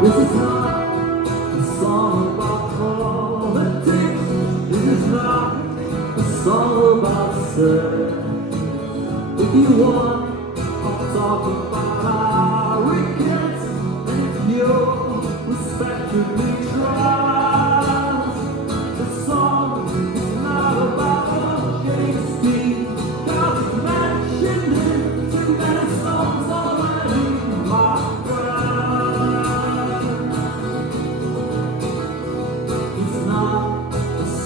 This is not a song about politics. This is not a song about sex. If you want, I'll talk about our rickets. And if you're respectively tries, the song is not about Shakespeare. Cause it's mentioned in too many songs already, my friend. It's not a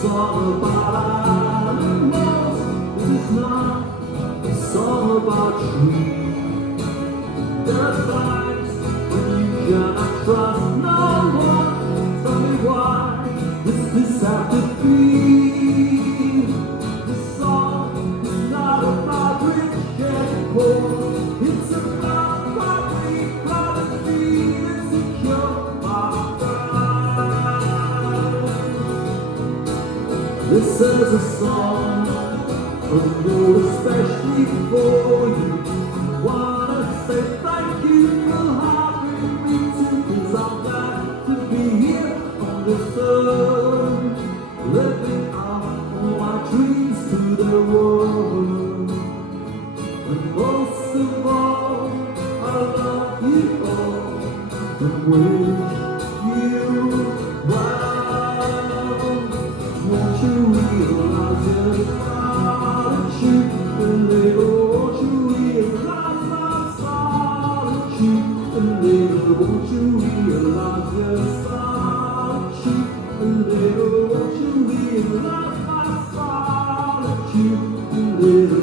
song about animals. This is not a song about trees. There are times when you cannot trust no one. Tell me why this It's about what we gotta feel insecure, my friend. This is a song especially for you. Wanna say thank you for having me too, 'cause I'm glad to be here on this earth, living out all my dreams to the world. And most of all, I love you all and wish you well. Won't you realize just solitude a little? Won't you realize my solitude a little? Won't you realize just solitude a little? Won't you realize my solitude a little?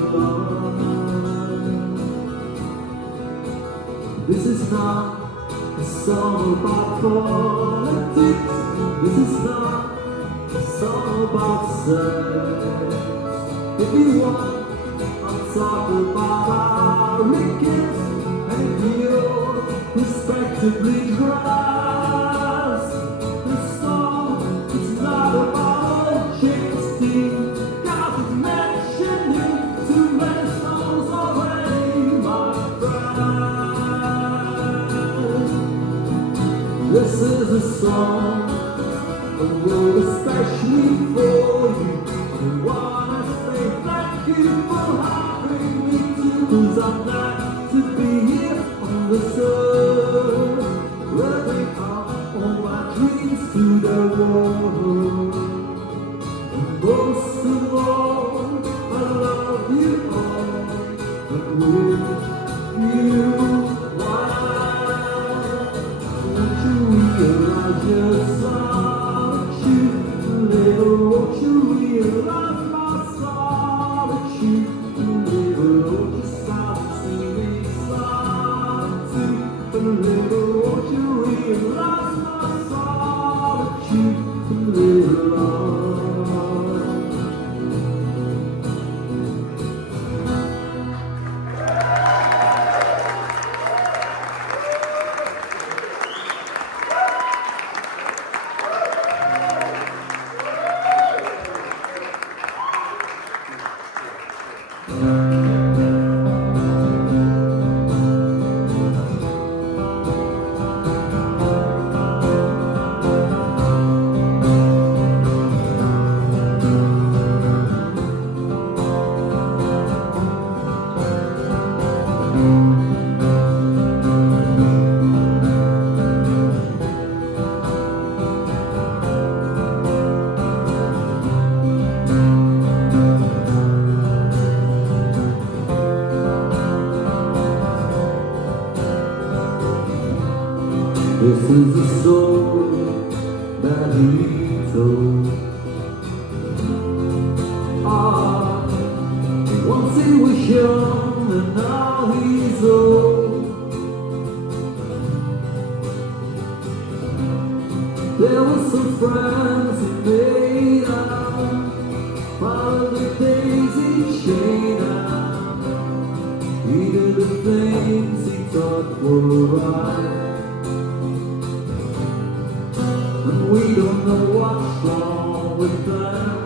This is not a song about politics. This is not a song about sex. If you want, I'll talk about our rickets and you're respectively dressed. This song is not about chicks, God is mentioning too many songs already, my friend. This is a song I wrote especially for you. I wanna say thank you for having me too, 'cause I'm glad to be here on this earth, living out all my dreams to the world. And most of all, I love you all and wish you well. Won't you realize your solitude a little? Won't you realize my solitude a little? Won't you stop singing solitude a little? Won't you realize my solitude a little? This is a story that he told. Once he was young and now he's old. There were some friends he made out, while the days he chained out. He did the things he thought were right. And we don't know what's wrong with them,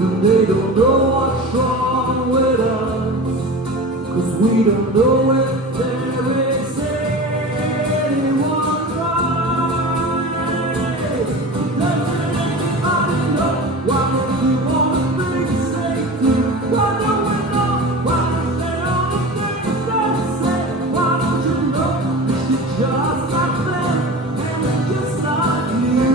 and they don't know what's wrong with us, 'cause we don't know if there is anyone right. Does anybody know why we want things they do? Why don't we know why they all the things they say? Why don't you know that you're just like them and they're just like you?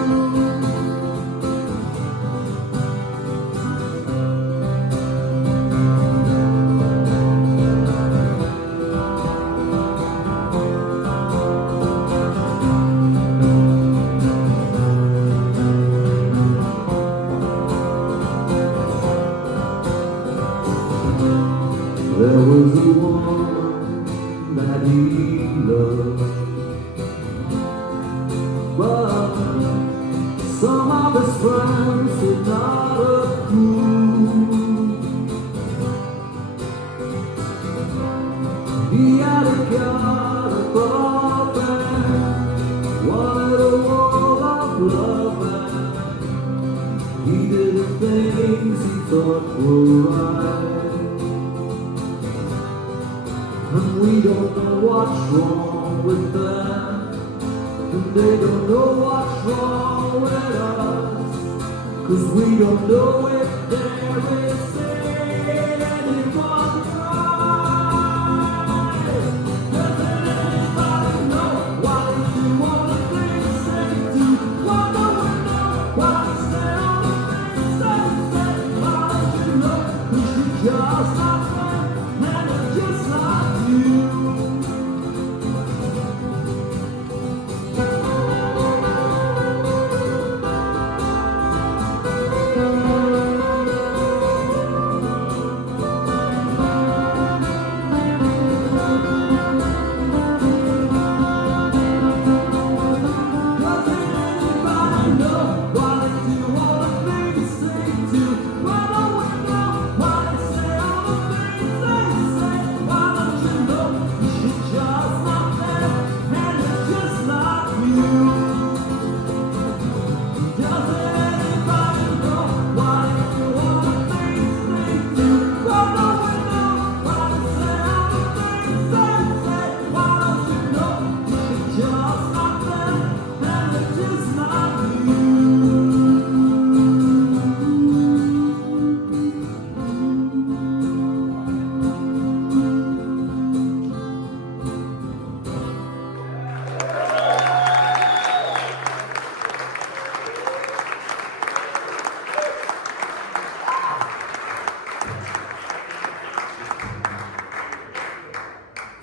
There was a woman that he loved, but some of his friends did not approve. He had a God above and wanted a world of love, and he did the things he thought were right. And we don't know what's wrong with them, and they don't know what's wrong with us, 'cause we don't know if there is anyone right. Does anybody know why they do all the things they do? Why don't we know why they say all the things they say? Why don't you know we should just not them, and they're just like you?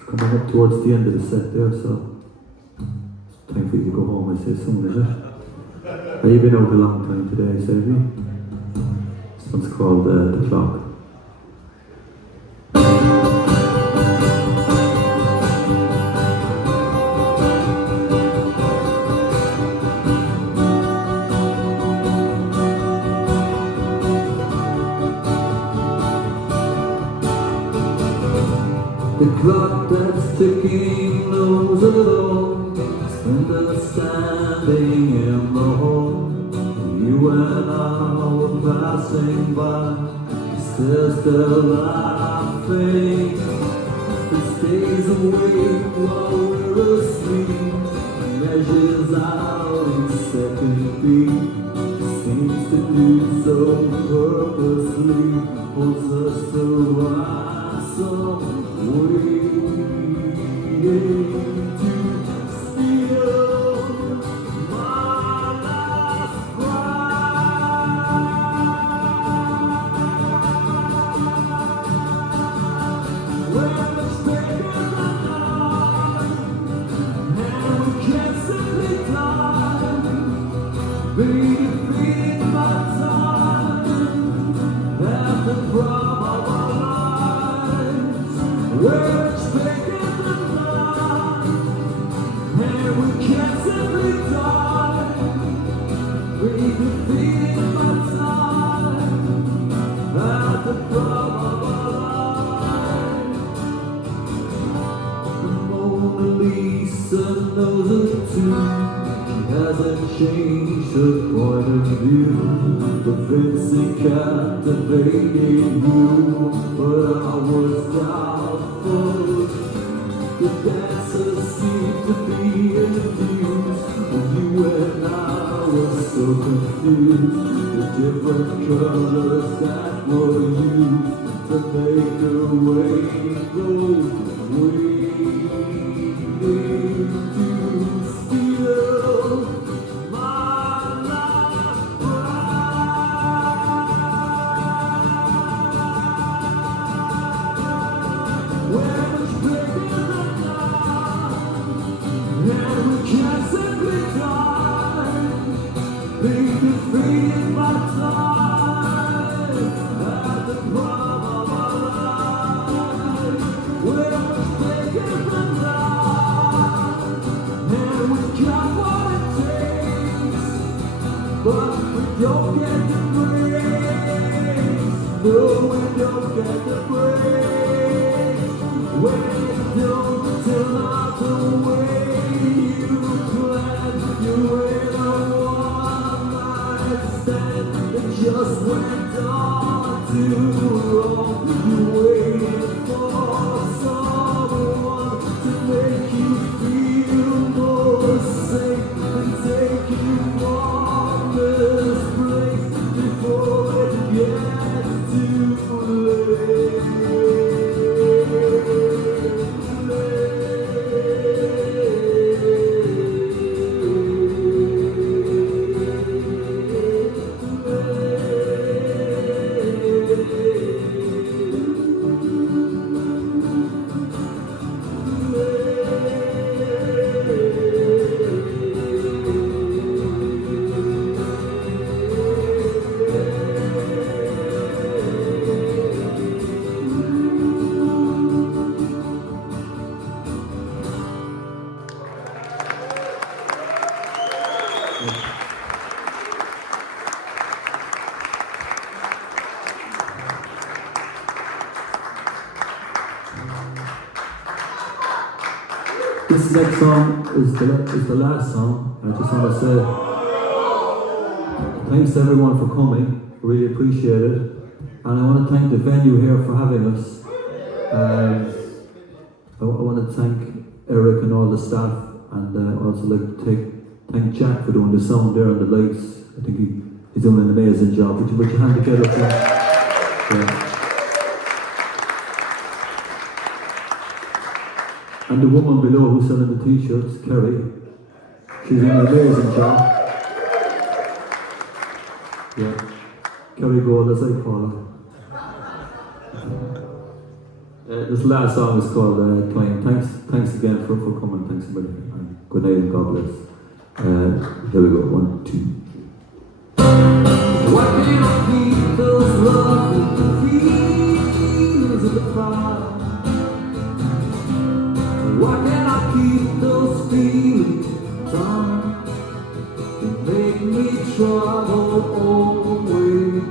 Coming up towards the end of the set there, so it's time for you to go home, I say soon, is it? Have you been out a long time today, Savvy? This one's called The Clock. The clock that's ticking knows it all. Spend us standing in the hall. You and I were passing by. Still laughing. It stays awake while we're asleep. Measures out in second beat. Seems to do so purposely. Holds us to ransom. Waiting to steal my last breath. We're much bigger than none, and we can't simply die. Be defeated by time, at the prime of our lives. We're much bigger than none, and we can't simply die. Be defeated by time, at the prime of our lives. The Mona Lisa knows it too. She hasn't changed her point of view. The Vincent captivated you, but I was doubtful. The dancers seemed to be infused, and you and I were so confused. The different colors that were used to make a rainbow, waiting to steal my last breath. We're much bigger than none, and we can't simply die. Be defeated by time, at the prime of our lives. We're much bigger than none, and we got what it takes, but we don't get the praise. No, we don't get the praise. When Just went on too long. You waited for someone to make you feel more safe and take you from this place before it gets too late. This next song is the last song. I just want to say thanks to everyone for coming. Really appreciate it. And I want to thank the venue here for having us. I want to thank Eric and all the staff, and also like to thank Jack for doing the sound there and the lights. I think he's doing an amazing job. Would you put your hand together for him? Yeah. And the woman below who's selling the t-shirts, Kerry, she's doing an amazing job. Yeah, Kerry Gold as I call her. This last song is called Twine. Thanks again for coming. Thanks everybody. And good night and God bless. Here we go. 1, 2. Why can't I keep those lovely feelings of the fire? Why can't I keep those feelings down? They make me trouble always.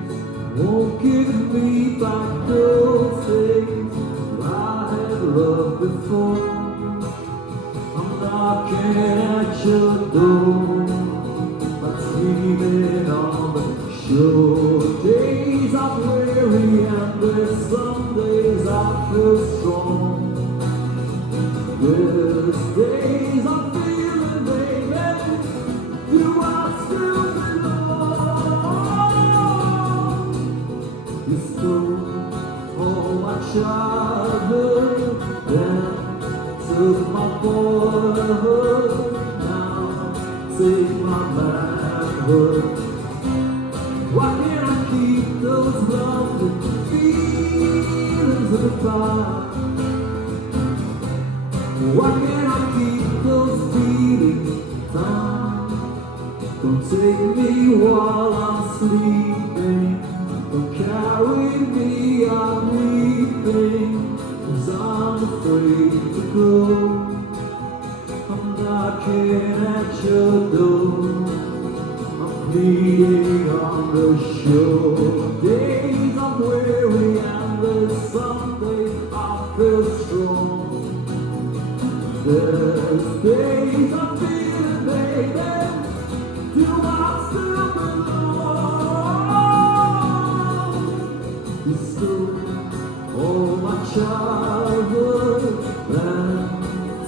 Won't give me back those days I had loved before. I'm knocking at your door. I'm dreaming on the shore. Days I'm weary and there's some days I feel strong. There's days I'm feeling, baby, you are still belong. You stole all my childhood, then took my boyhood, now take my manhood. Why can't I keep those lovely feelings of the fire? Why can't I keep those feelings down? Don't take me while I'm sleeping. Don't carry me, I'm weeping, 'cause I'm afraid to go. I'm knocking at your door. I'm bleeding on the shore. Days I'm weary and there's some days I feel strong. There's days I'm feeling, baby, do I still belong? You stole all my childhood, then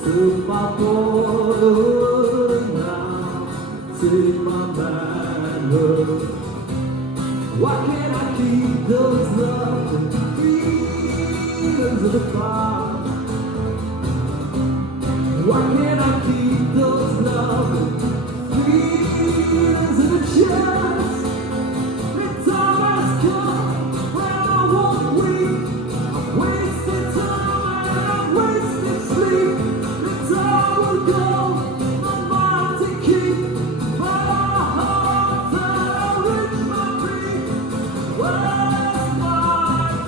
took my boyhood, now take my manhood. Why can't I keep those lovely feelings of the fire? Why can't I keep those lovely feelings in the chest? The time has come when I won't weep. I've wasted time and I've wasted sleep. The time will go, my mind to keep, my heart to reach my feet. Where's my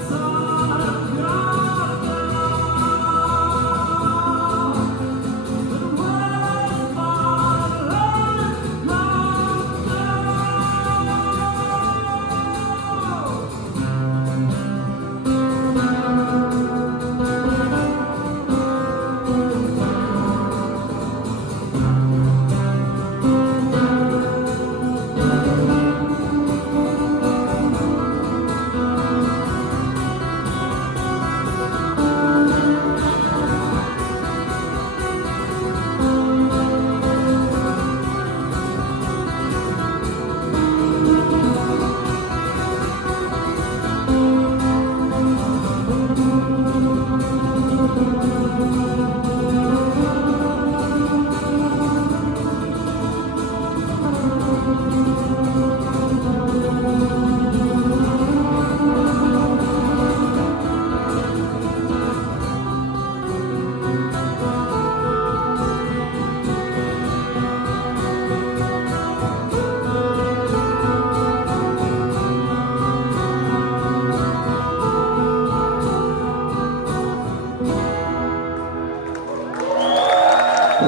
time gone now?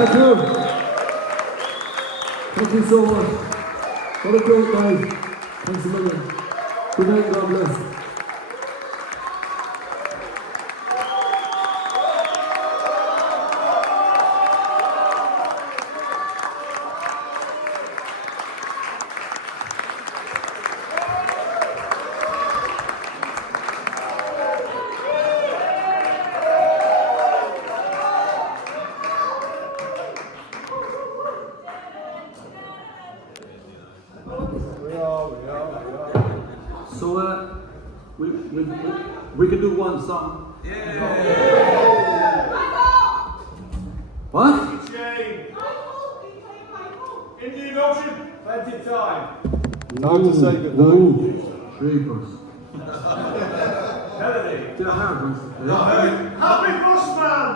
Thank you. Thank you so much. What a great night. Thanks a million. Good night, God bless. So, we can do one song. What? Indian Ocean. Plenty of time. Time to say goodnight. Ooh, Shreepers. Melody. They're hard ones. Happy Busman.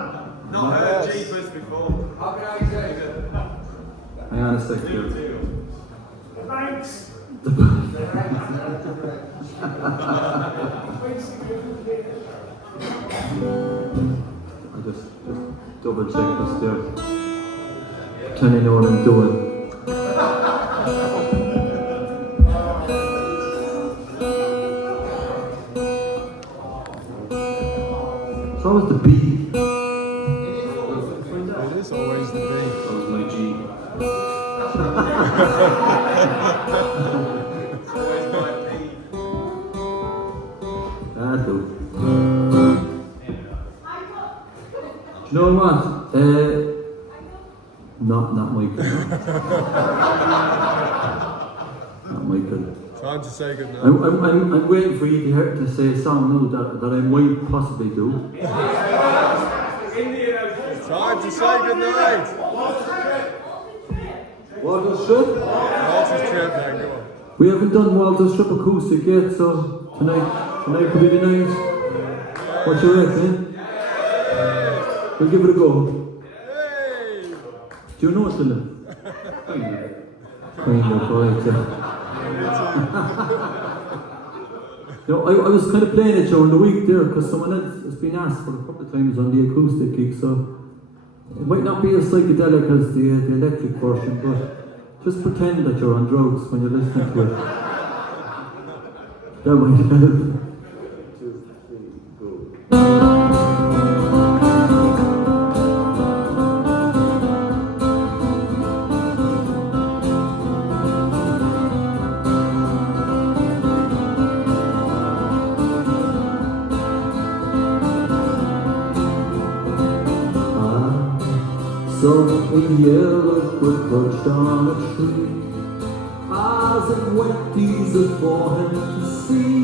Not heard Jeepers before. How can I say it? Hang on a second here. Thanks. I just double check this there. Can you know what I'm doing? So was the B. It is always the B. That was my G. Always my P. That do. Do you know what? Not Michael. Not Michael. Time to say goodnight. I'm waiting for you to say a song now that I might possibly do. Indian Ocean. Time to say goodnight. Walter's Strip? Walter's trip, now go on. We haven't done Walter's Strip acoustic yet, so tonight could be the night. What you reckon? We'll give it a go. Hey! Do you know it, Dylan? Kind of, right, yeah. I was kind of playing it during the week there because someone else has been asked for a couple of times on the acoustic gig, so it might not be as psychedelic as the electric version, but just pretend that you're on drugs when you're listening to it. That might help. So in yellow foot perched on a tree, eyes and wet teasers for him to see.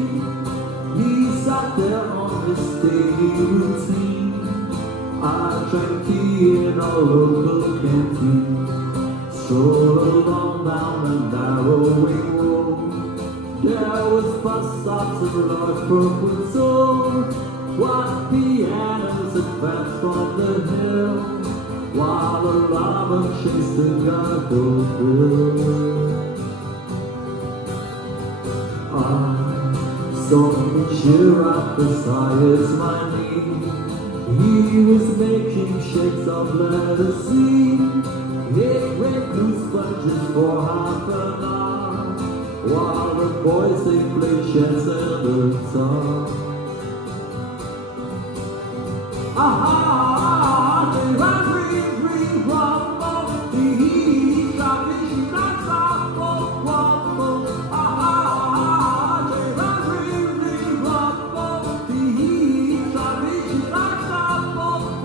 He sat there on his daily routine. I drank tea in a local canteen, strolled along down a narrowing road. There was bus stops and large purple souls, white pianos advanced from the hill, while a llama chased the gargoyle bill. I saw him cheer up beside my knee. He was making shakes of lettuce. It red blue sponges for half an hour, while the boys they played chess and the guitar. Aha, they ran free from the heat, traveling that's our fault. Aha, they ran free from the heat, traveling that's our fault.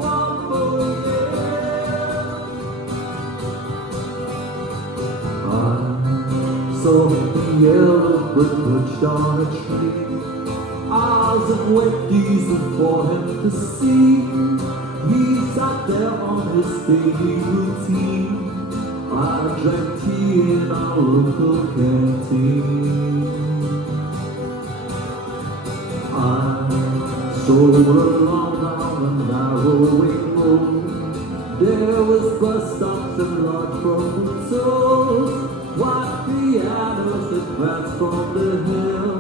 I saw the yellow brick perched on a tree, eyes and wet diesel for him to see. He sat there on his daily routine. I drank tea in our local canteen. I strolled along down a narrowing road. There was bus stops and large broken souls, white pianos that pranced from the hill,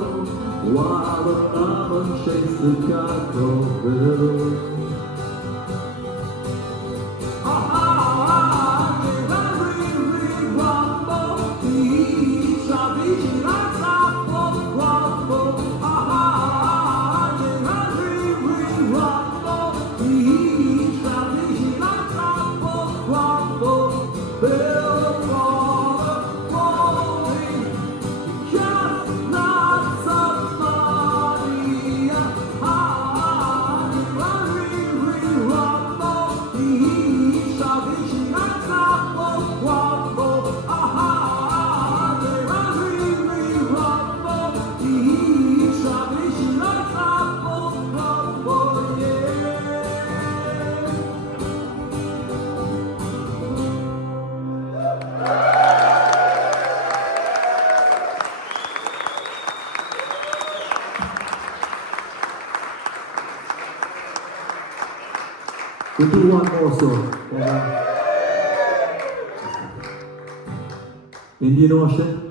while the llama chased the gargoyle bill. We'll do one more song. Indian Ocean.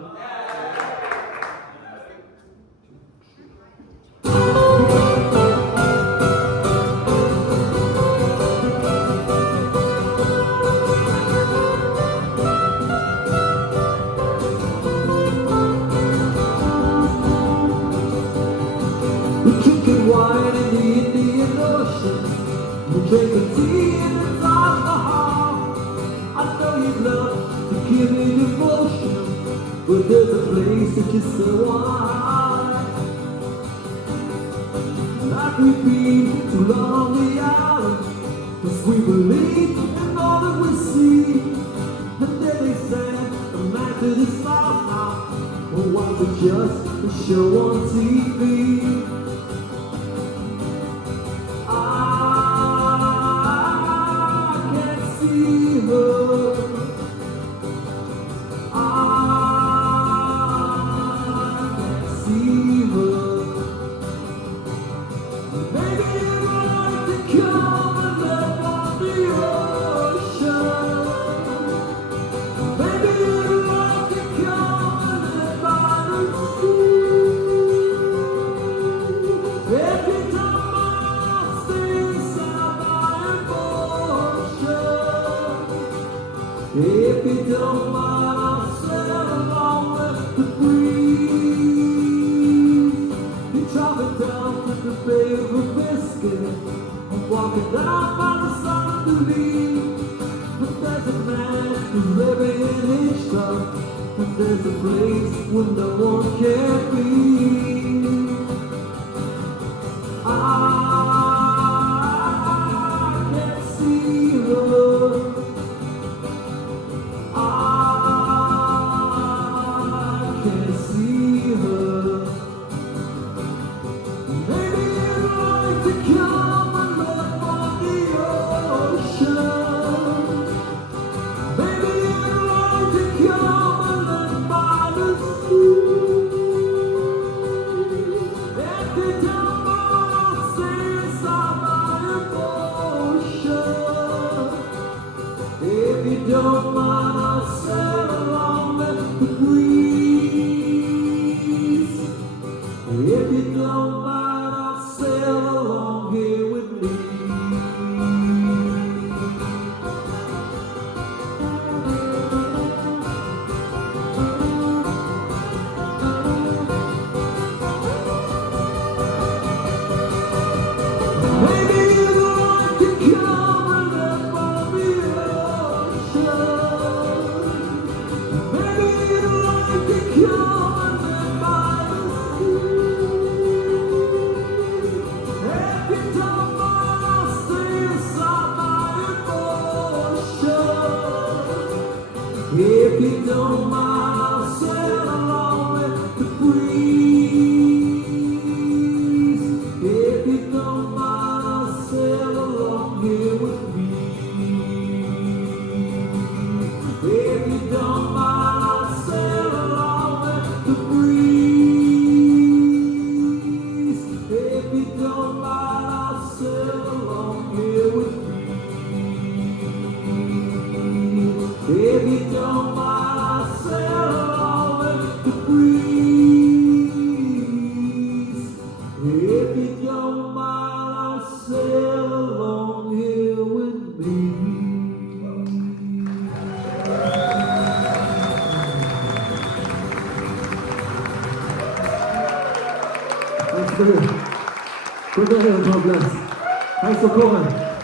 We're drinking wine in the Indian Ocean. We're drinking tea and it's alcohol. I know you'd love to give me devotion, but there's a place that you so want. Like we've been too long on the island, 'cause we believe in all that we see. And then they sang a man to the south now, or was it just a show on TV? I can't see her. I can't see her. Maybe you'd like to come and live on the ocean. Maybe you'd like to come and live by the sea. Every time I stay inside my emotion. If you don't mind, I'll sail along with the breeze. You're driving down to the Bay of Biscay. I'm walking down by the sun of the leaf. But there's a man who's living in his truck. And there's a place where no one can be. I can't see her. I can't see her. Maybe you'd like to come and live on the ocean. Maybe you'd like to come and live by the sea. Every time I stay inside my emotion. If you don't mind, I'll sail along with the breeze. If you don't mind, I'll sail along here with me. Maybe you'd like to come and live on the ocean. Maybe you'd like to come and live by the sea. Every time I stay inside my emotion. If you don't mind, I'll sail along with the breeze. If you don't mind, I'll sail along here with me. If you don't mind, I'll sail along with the breeze. If you don't mind, I'll sail along here with me. If you don't mind, I'll sail along with the breeze. If you don't mind, I'll sail along here with me. Thanks for it. God bless. Thanks for coming.